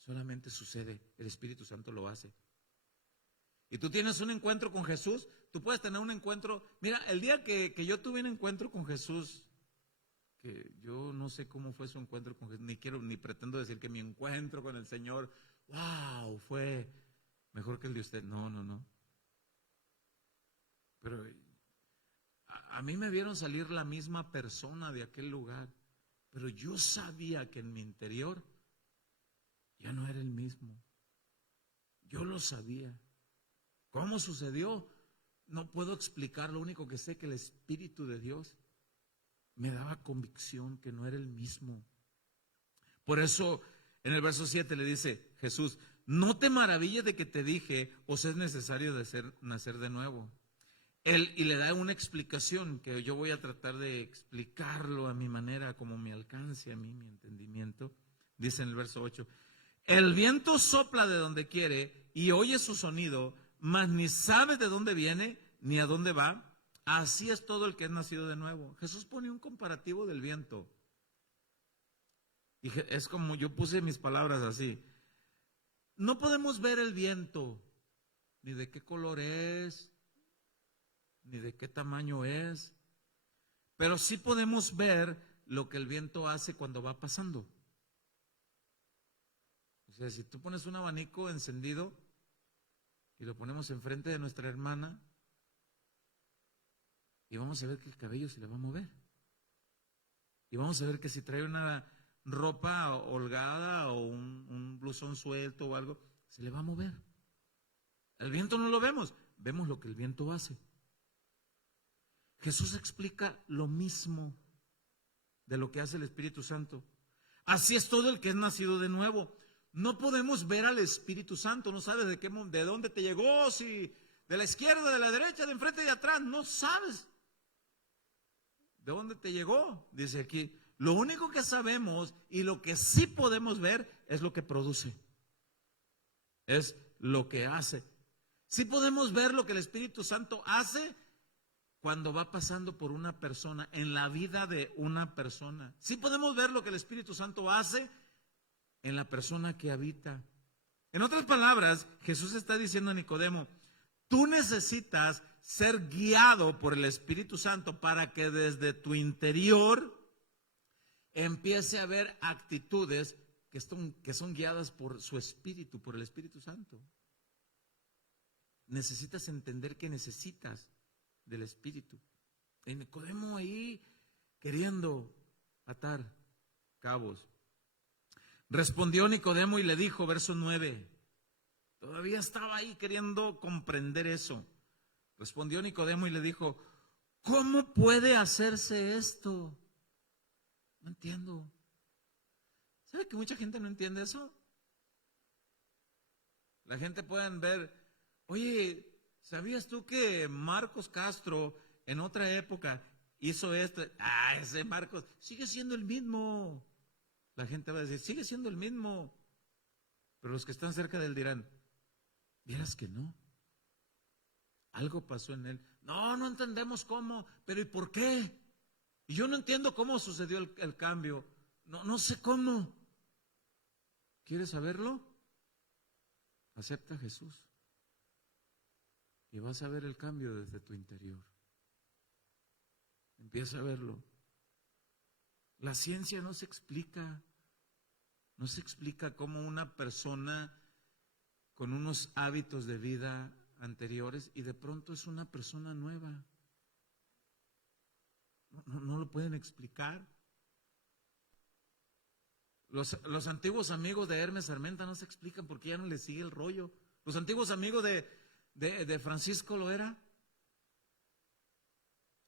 Solamente sucede. El Espíritu Santo lo hace. Y tú tienes un encuentro con Jesús, tú puedes tener un encuentro. Mira, el día que yo tuve un encuentro con Jesús, que yo no sé cómo fue su encuentro con Jesús, ni pretendo decir que mi encuentro con el Señor, wow, fue mejor que el de usted. No. Pero a mí me vieron salir la misma persona de aquel lugar, pero yo sabía que en mi interior ya no era el mismo. Yo lo sabía. ¿Cómo sucedió? No puedo explicar, lo único que sé que el Espíritu de Dios me daba convicción que no era el mismo. Por eso en el verso 7 le dice Jesús, no te maravilles de que te dije, os es necesario nacer de nuevo. Y le da una explicación que yo voy a tratar de explicarlo a mi manera, como me alcance a mí, mi entendimiento. Dice en el verso 8, El viento sopla de donde quiere y oye su sonido, mas ni sabe de dónde viene ni a dónde va. Así es todo el que es nacido de nuevo. Jesús pone un comparativo del viento. Y es como yo puse mis palabras así. No podemos ver el viento, ni de qué color es, ni de qué tamaño es, pero sí podemos ver lo que el viento hace cuando va pasando. O sea, si tú pones un abanico encendido y lo ponemos enfrente de nuestra hermana, y vamos a ver que el cabello se le va a mover. Y vamos a ver que si trae una ropa holgada o un blusón suelto o algo, se le va a mover. El viento no lo vemos, vemos lo que el viento hace. Jesús explica lo mismo de lo que hace el Espíritu Santo. Así es todo el que es nacido de nuevo. No podemos ver al Espíritu Santo, no sabes de dónde te llegó, si de la izquierda, de la derecha, de enfrente y de atrás, no sabes de dónde te llegó, dice aquí. Lo único que sabemos y lo que sí podemos ver es lo que produce, es lo que hace. Sí podemos ver lo que el Espíritu Santo hace cuando va pasando por una persona, en la vida de una persona. Sí podemos ver lo que el Espíritu Santo hace en la persona que habita. En otras palabras, Jesús está diciendo a Nicodemo, tú necesitas ser guiado por el Espíritu Santo para que desde tu interior empiece a haber actitudes que son guiadas por su Espíritu, por el Espíritu Santo. Necesitas entender que necesitas del Espíritu. Y Nicodemo ahí queriendo atar cabos. Respondió Nicodemo y le dijo, verso 9, todavía estaba ahí queriendo comprender eso. Respondió Nicodemo y le dijo, ¿cómo puede hacerse esto? No entiendo. ¿Sabe que mucha gente no entiende eso? La gente puede ver, oye, ¿sabías tú que Marcos Castro en otra época hizo esto? Ah, ese Marcos sigue siendo el mismo. La gente va a decir, sigue siendo el mismo. Pero los que están cerca de él dirán, vieras que no. Algo pasó en él. No, no entendemos cómo, pero ¿y por qué? Y yo no entiendo cómo sucedió el cambio. No sé cómo. ¿Quieres saberlo? Acepta a Jesús. Y vas a ver el cambio desde tu interior. Empieza a verlo. La ciencia no se explica. No se explica cómo una persona con unos hábitos de vida anteriores y de pronto es una persona nueva. No lo pueden explicar. Los antiguos amigos de Hermes Armenta no se explican porque ya no les sigue el rollo. Los antiguos amigos de Francisco Loera.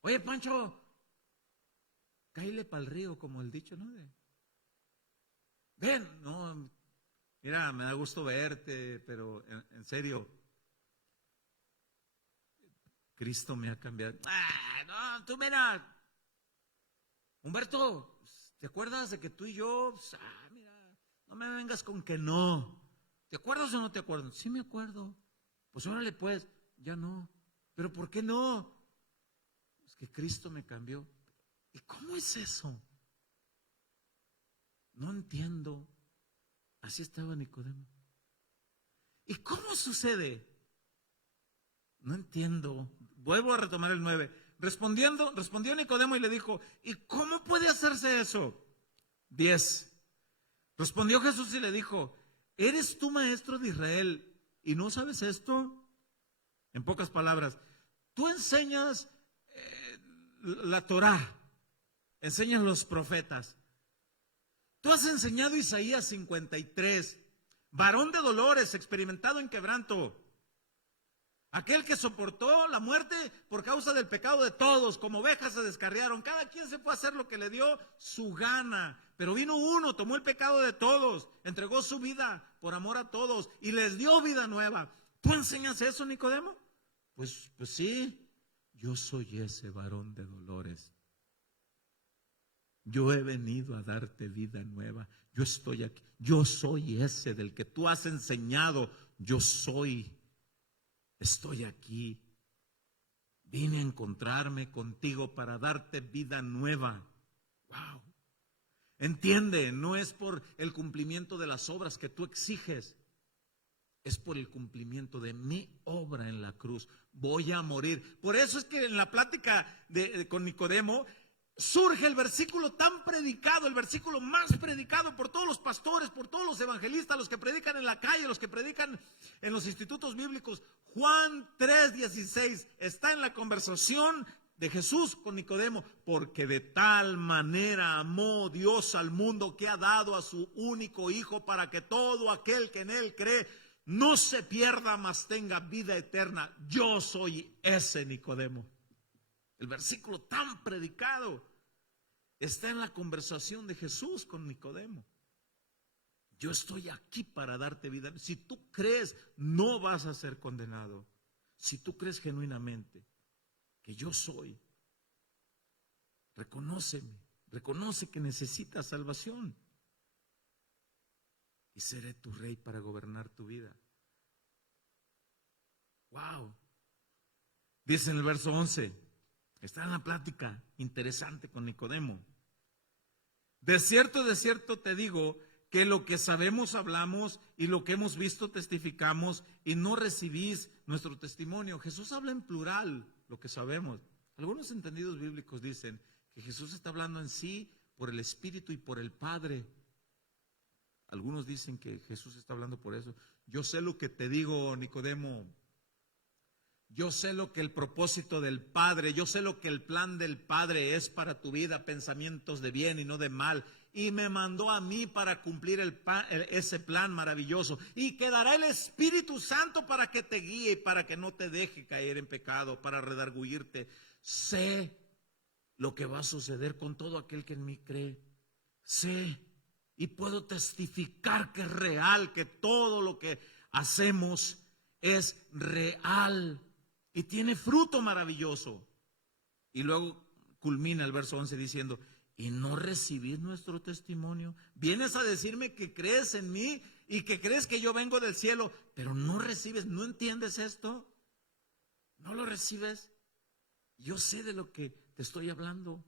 Oye, Pancho, cáile pa'l río, como el dicho, ¿no? Ven, no, mira, me da gusto verte, pero en serio, Cristo me ha cambiado. No, tú mira, Humberto, ¿te acuerdas de que tú y yo, mira, no me vengas con que no? ¿Te acuerdas o no te acuerdas? Sí me acuerdo. Pues órale pues, ya no. ¿Pero por qué no? Es que Cristo me cambió. ¿Y cómo es eso? No entiendo. Así estaba Nicodemo. ¿Y cómo sucede? No entiendo. Vuelvo a retomar el 9. Respondió Nicodemo y le dijo, ¿y cómo puede hacerse eso? 10. Respondió Jesús y le dijo, ¿eres tú maestro de Israel y no sabes esto? En pocas palabras, tú enseñas la Torá, enseñas los profetas. Tú has enseñado Isaías 53, varón de dolores, experimentado en quebranto. Aquel que soportó la muerte por causa del pecado de todos, como ovejas se descarriaron. Cada quien se fue a hacer lo que le dio su gana. Pero vino uno, tomó el pecado de todos, entregó su vida por amor a todos y les dio vida nueva. ¿Tú enseñas eso, Nicodemo? Pues sí, yo soy ese varón de dolores. Yo he venido a darte vida nueva. Yo estoy aquí. Yo soy ese del que tú has enseñado. Yo soy. Estoy aquí. Vine a encontrarme contigo para darte vida nueva. Wow. Entiende, no es por el cumplimiento de las obras que tú exiges. Es por el cumplimiento de mi obra en la cruz. Voy a morir. Por eso es que en la plática con Nicodemo surge el versículo tan predicado, el versículo más predicado por todos los pastores, por todos los evangelistas, los que predican en la calle, los que predican en los institutos bíblicos. Juan 3:16 está en la conversación de Jesús con Nicodemo, porque de tal manera amó Dios al mundo que ha dado a su único Hijo para que todo aquel que en él cree no se pierda, mas tenga vida eterna. Yo soy ese Nicodemo. El versículo tan predicado está en la conversación de Jesús con Nicodemo. Yo estoy aquí para darte vida. Si tú crees, no vas a ser condenado. Si tú crees genuinamente que yo soy, reconóceme, reconoce que necesitas salvación. Y seré tu rey para gobernar tu vida. Wow. Dice en el verso 11, está en la plática interesante con Nicodemo. De cierto te digo que lo que sabemos hablamos y lo que hemos visto testificamos y no recibís nuestro testimonio. Jesús habla en plural, lo que sabemos. Algunos entendidos bíblicos dicen que Jesús está hablando en sí por el Espíritu y por el Padre. Algunos dicen que Jesús está hablando por eso. Yo sé lo que te digo, Nicodemo. Yo sé lo que el propósito del Padre, yo sé lo que el plan del Padre es para tu vida, pensamientos de bien y no de mal. Y me mandó a mí para cumplir ese plan maravilloso. Y quedará el Espíritu Santo para que te guíe y para que no te deje caer en pecado, para redarguirte. Sé lo que va a suceder con todo aquel que en mí cree. Sé y puedo testificar que es real, que todo lo que hacemos es real y tiene fruto maravilloso. Y luego culmina el verso 11 diciendo, ¿y no recibís nuestro testimonio? Vienes a decirme que crees en mí y que crees que yo vengo del cielo, pero no recibes, ¿no entiendes esto? ¿No lo recibes? Yo sé de lo que te estoy hablando.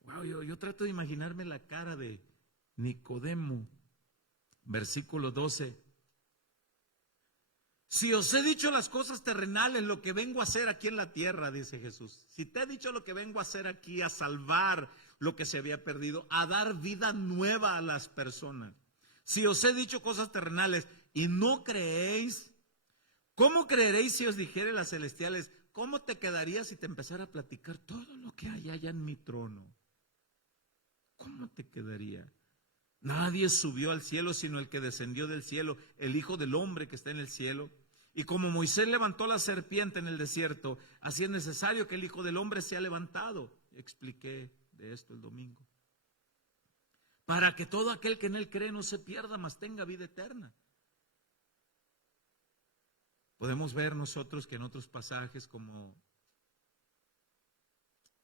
Wow, yo trato de imaginarme la cara de Nicodemo. Versículo 12. Si os he dicho las cosas terrenales, lo que vengo a hacer aquí en la tierra, dice Jesús. Si te he dicho lo que vengo a hacer aquí, a salvar lo que se había perdido, a dar vida nueva a las personas. Si os he dicho cosas terrenales y no creéis, ¿cómo creeréis si os dijere las celestiales? ¿Cómo te quedarías si te empezara a platicar todo lo que hay allá en mi trono? ¿Cómo te quedaría? Nadie subió al cielo sino el que descendió del cielo, el Hijo del Hombre que está en el cielo. Y como Moisés levantó la serpiente en el desierto, así es necesario que el Hijo del Hombre sea levantado. Expliqué de esto el domingo. Para que todo aquel que en él cree no se pierda, mas tenga vida eterna. Podemos ver nosotros que en otros pasajes, como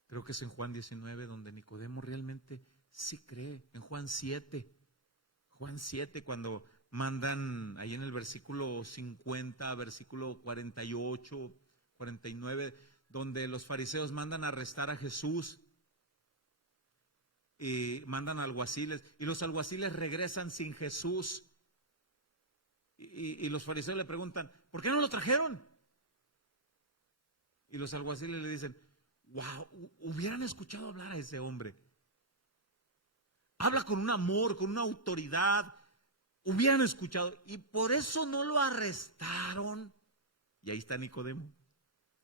creo que es en Juan 19, donde Nicodemo realmente sí cree. En Juan 7, cuando mandan ahí en el versículo 50, versículo 48, 49, donde los fariseos mandan a arrestar a Jesús y mandan alguaciles, y los alguaciles regresan sin Jesús. Y los fariseos le preguntan, ¿por qué no lo trajeron? Y los alguaciles le dicen, wow, hubieran escuchado hablar a ese hombre. Habla con un amor, con una autoridad. Hubieran escuchado. Y por eso no lo arrestaron. Y ahí está Nicodemo,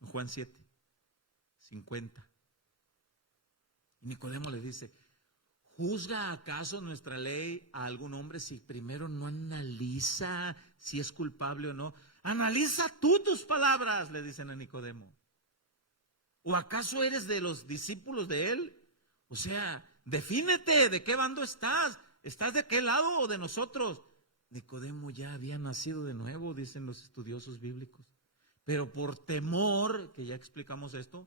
en Juan 7, 50. Y Nicodemo le dice, ¿juzga acaso nuestra ley a algún hombre si primero no analiza si es culpable o no? Analiza tú tus palabras, le dicen a Nicodemo. ¿O acaso eres de los discípulos de él? O sea, defínete, ¿de qué bando estás? ¿Estás de aquel lado o de nosotros? Nicodemo ya había nacido de nuevo, dicen los estudiosos bíblicos. Pero por temor, que ya explicamos esto,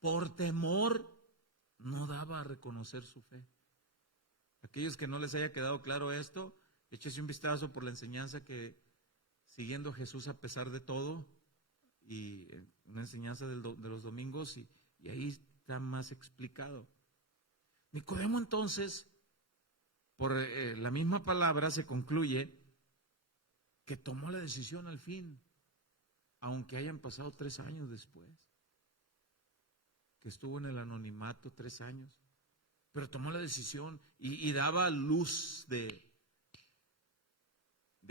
por temor no daba a reconocer su fe. Aquellos que no les haya quedado claro esto, échese un vistazo por la enseñanza que siguiendo a Jesús a pesar de todo, y una enseñanza de los domingos, y ahí está más explicado. Nicodemo entonces, por la misma palabra se concluye que tomó la decisión al fin, aunque hayan pasado 3 años después, que estuvo en el anonimato 3 años, pero tomó la decisión y daba luz de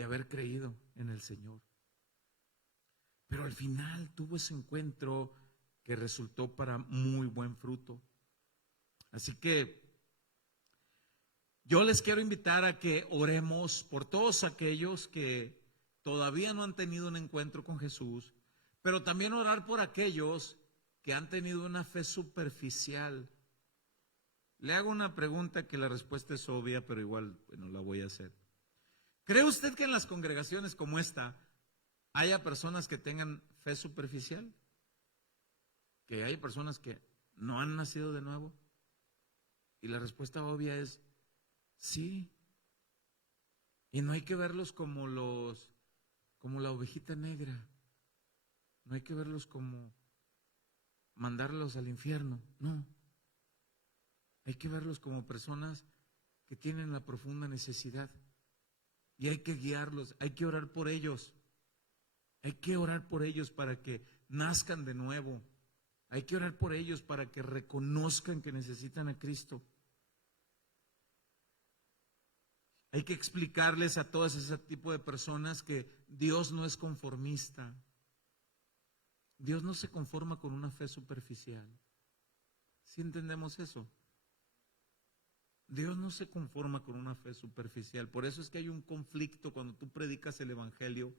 haber creído en el Señor. Pero al final tuvo ese encuentro que resultó para muy buen fruto. Así que yo les quiero invitar a que oremos por todos aquellos que todavía no han tenido un encuentro con Jesús, pero también orar por aquellos que han tenido una fe superficial. Le hago una pregunta que la respuesta es obvia, pero igual, bueno, la voy a hacer. ¿Cree usted que en las congregaciones como esta haya personas que tengan fe superficial? ¿Que hay personas que no han nacido de nuevo? Y la respuesta obvia es sí. Y no hay que verlos como la ovejita negra. No hay que verlos como mandarlos al infierno. No. Hay que verlos como personas que tienen la profunda necesidad. Y hay que guiarlos, hay que orar por ellos. Hay que orar por ellos para que nazcan de nuevo. Hay que orar por ellos para que reconozcan que necesitan a Cristo. Hay que explicarles a todos ese tipo de personas que Dios no es conformista. Dios no se conforma con una fe superficial. ¿Sí entendemos eso? Dios no se conforma con una fe superficial. Por eso es que hay un conflicto cuando tú predicas el Evangelio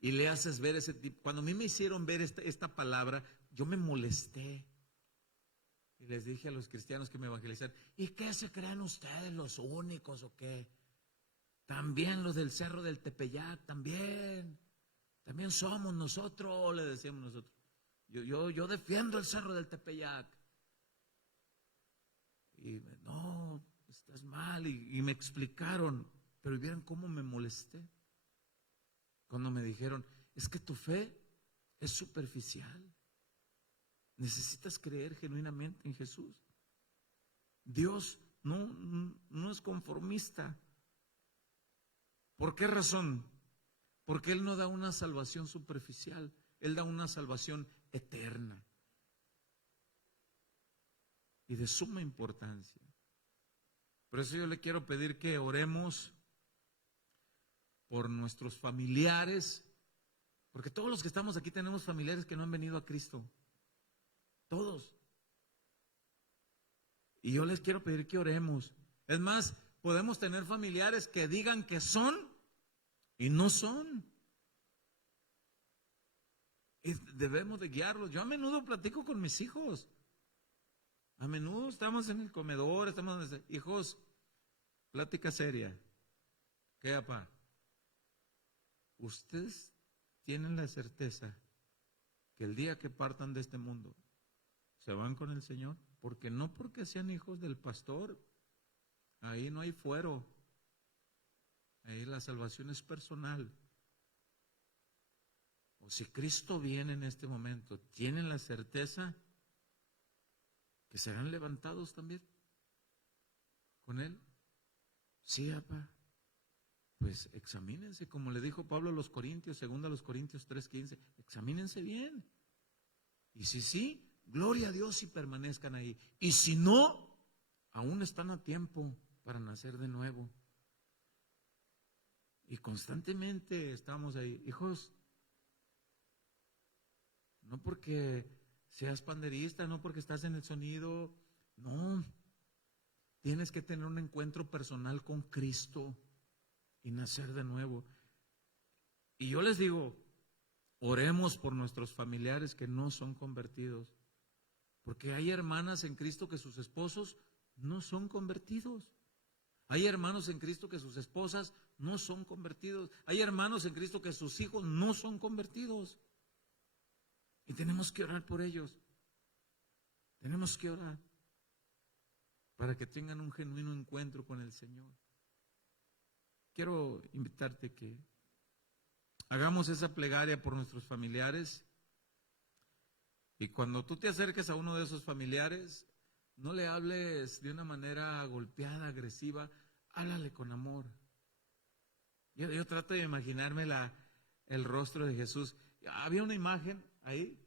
y le haces ver ese tipo. Cuando a mí me hicieron ver esta palabra, yo me molesté. Y les dije a los cristianos que me evangelizaron, ¿y qué se creen ustedes, los únicos o qué? También los del Cerro del Tepeyac, también somos nosotros, le decíamos nosotros. Yo defiendo el Cerro del Tepeyac. Y no, estás mal, y me explicaron, pero vieron cómo me molesté cuando me dijeron, es que tu fe es superficial. Necesitas creer genuinamente en Jesús. Dios no es conformista. ¿Por qué razón? Porque Él no da una salvación superficial, Él da una salvación eterna y de suma importancia. Por eso yo le quiero pedir que oremos por nuestros familiares, porque todos los que estamos aquí tenemos familiares que no han venido a Cristo. Todos. Y yo les quiero pedir que oremos. Es más, podemos tener familiares que digan que son y no son. Y debemos de guiarlos. Yo a menudo platico con mis hijos. A menudo estamos en el comedor, hijos, plática seria. ¿Qué, papá? Ustedes tienen la certeza que el día que partan de este mundo se van con el Señor, porque no porque sean hijos del pastor, ahí no hay fuero, ahí la salvación es personal. O si Cristo viene en este momento, ¿tienen la certeza que serán levantados también con Él? Sí, papá. Pues examínense, como le dijo Pablo a los Corintios, 2 Corintios 3:15, examínense bien. Y si sí, gloria a Dios si permanezcan ahí. Y si no, aún están a tiempo para nacer de nuevo. Y constantemente estamos ahí. Hijos, no porque seas panderista, no porque estás en el sonido, no. Tienes que tener un encuentro personal con Cristo y nacer de nuevo. Y yo les digo, oremos por nuestros familiares que no son convertidos. Porque hay hermanas en Cristo que sus esposos no son convertidos. Hay hermanos en Cristo que sus esposas no son convertidos. Hay hermanos en Cristo que sus hijos no son convertidos. Y tenemos que orar por ellos. Tenemos que orar para que tengan un genuino encuentro con el Señor. Quiero invitarte que hagamos esa plegaria por nuestros familiares, y cuando tú te acerques a uno de esos familiares, no le hables de una manera golpeada, agresiva, háblale con amor. Yo trato de imaginarme el rostro de Jesús. Había una imagen ahí,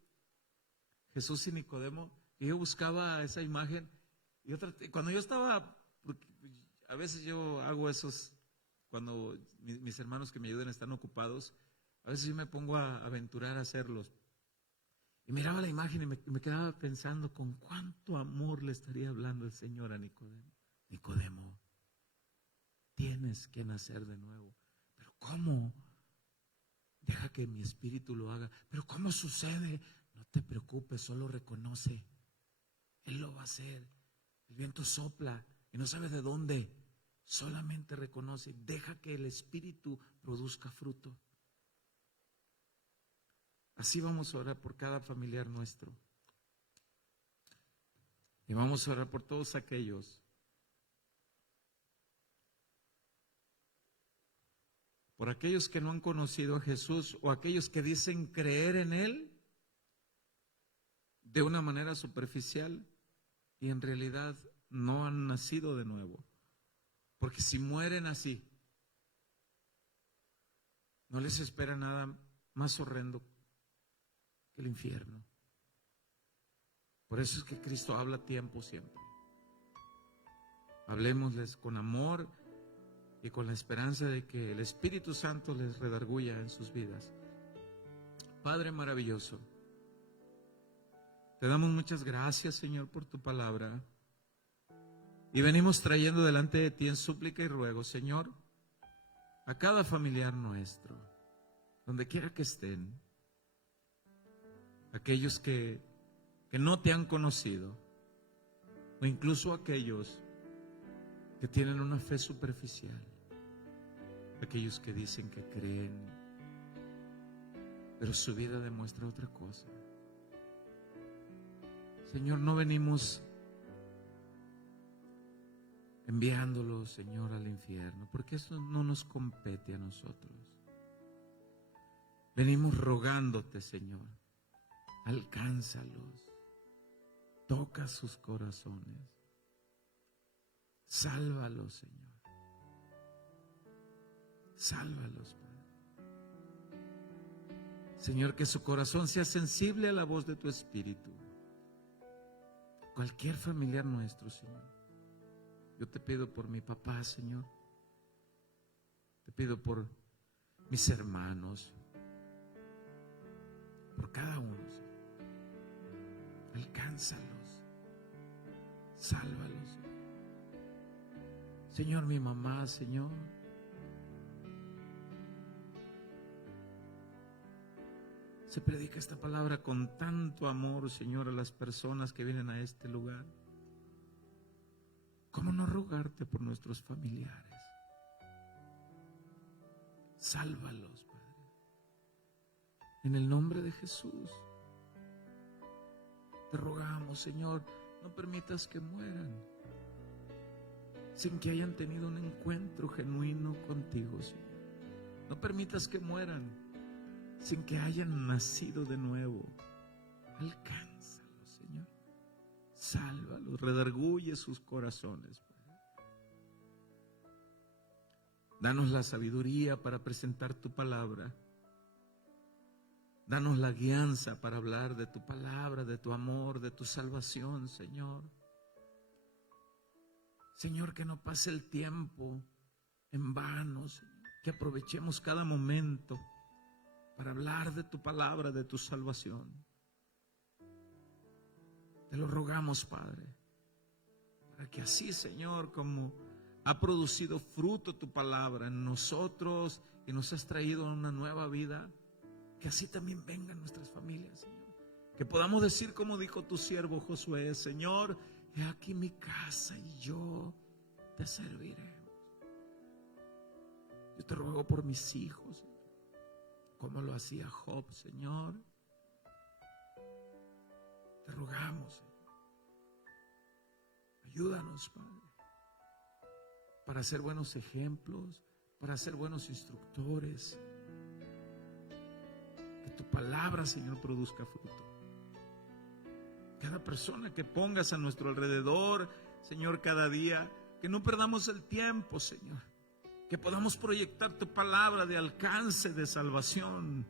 Jesús y Nicodemo, y yo buscaba esa imagen. Cuando yo estaba, a veces yo hago esos, cuando mis hermanos que me ayudan están ocupados, a veces yo me pongo a aventurar a hacerlos. Y miraba la imagen y me quedaba pensando con cuánto amor le estaría hablando el Señor a Nicodemo. Nicodemo, tienes que nacer de nuevo. ¿Pero cómo? Deja que mi espíritu lo haga. ¿Pero cómo sucede? No te preocupes, solo reconoce. Él lo va a hacer. El viento sopla y no sabes de dónde. Solamente reconoce. Deja que el espíritu produzca fruto. Así vamos a orar por cada familiar nuestro. Y vamos a orar por todos aquellos que no han conocido a Jesús, o aquellos que dicen creer en Él de una manera superficial y en realidad no han nacido de nuevo. Porque si mueren así, no les espera nada más horrendo que el infierno. Por eso es que Cristo habla a tiempo siempre. Hablémosles con amor y con la esperanza de que el Espíritu Santo les redarguya en sus vidas. Padre maravilloso, te damos muchas gracias, Señor, por tu palabra. Y venimos trayendo delante de ti en súplica y ruego, Señor, a cada familiar nuestro, donde quiera que estén, aquellos que no te han conocido, o incluso aquellos que tienen una fe superficial, aquellos que dicen que creen, pero su vida demuestra otra cosa. Señor, no venimos enviándolos, Señor, al infierno, porque eso no nos compete a nosotros. Venimos rogándote, Señor, alcánzalos, toca sus corazones, sálvalos, Señor, sálvalos, Padre. Señor, que su corazón sea sensible a la voz de tu Espíritu. Cualquier familiar nuestro, Señor. Yo te pido por mi papá, Señor. Te pido por mis hermanos, por cada uno, Señor. Alcánzalos, sálvalos, Señor. Señor, mi mamá, Señor. Se predica esta palabra con tanto amor, Señor, a las personas que vienen a este lugar. ¿Cómo no rogarte por nuestros familiares? Sálvalos, Padre. En el nombre de Jesús. Te rogamos, Señor, no permitas que mueran sin que hayan tenido un encuentro genuino contigo, Señor. No permitas que mueran sin que hayan nacido de nuevo. Alcánzalos, Señor. Sálvalos, redarguye sus corazones, Padre. Danos la sabiduría para presentar tu palabra. Danos la guianza para hablar de tu palabra, de tu amor, de tu salvación, Señor. Señor, que no pase el tiempo en vano, Señor. Que aprovechemos cada momento para hablar de tu palabra, de tu salvación. Te lo rogamos, Padre, para que así, Señor, como ha producido fruto tu palabra en nosotros y nos has traído a una nueva vida, que así también vengan nuestras familias, Señor. Que podamos decir como dijo tu siervo Josué: Señor, he aquí mi casa y yo te serviré. Yo te ruego por mis hijos, como lo hacía Job, Señor. Te rogamos, Señor, Ayúdanos, Padre, para ser buenos ejemplos, para ser buenos instructores. Que tu palabra, Señor, produzca fruto. Cada persona que pongas a nuestro alrededor, Señor, cada día, que no perdamos el tiempo, Señor. Que podamos proyectar tu palabra de alcance, de salvación.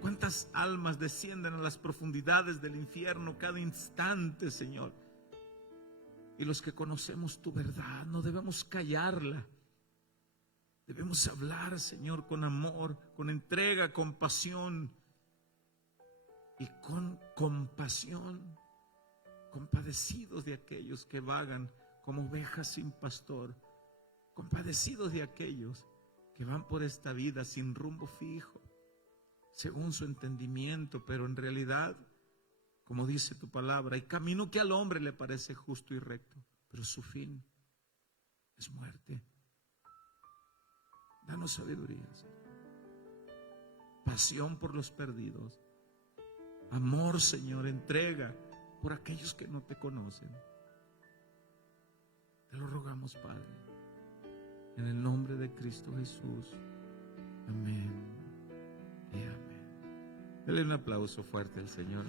¿Cuántas almas descienden a las profundidades del infierno cada instante, Señor? Y los que conocemos tu verdad, no debemos callarla. Debemos hablar, Señor, con amor, con entrega, con pasión y con compasión, compadecidos de aquellos que vagan como ovejas sin pastor, compadecidos de aquellos que van por esta vida sin rumbo fijo, según su entendimiento, pero en realidad, como dice tu palabra, hay camino que al hombre le parece justo y recto, pero su fin es muerte. Danos sabiduría, Señor. Pasión por los perdidos. Amor, Señor, entrega por aquellos que no te conocen. Te lo rogamos, Padre, en el nombre de Cristo Jesús. Amén y amén. Dele un aplauso fuerte al Señor.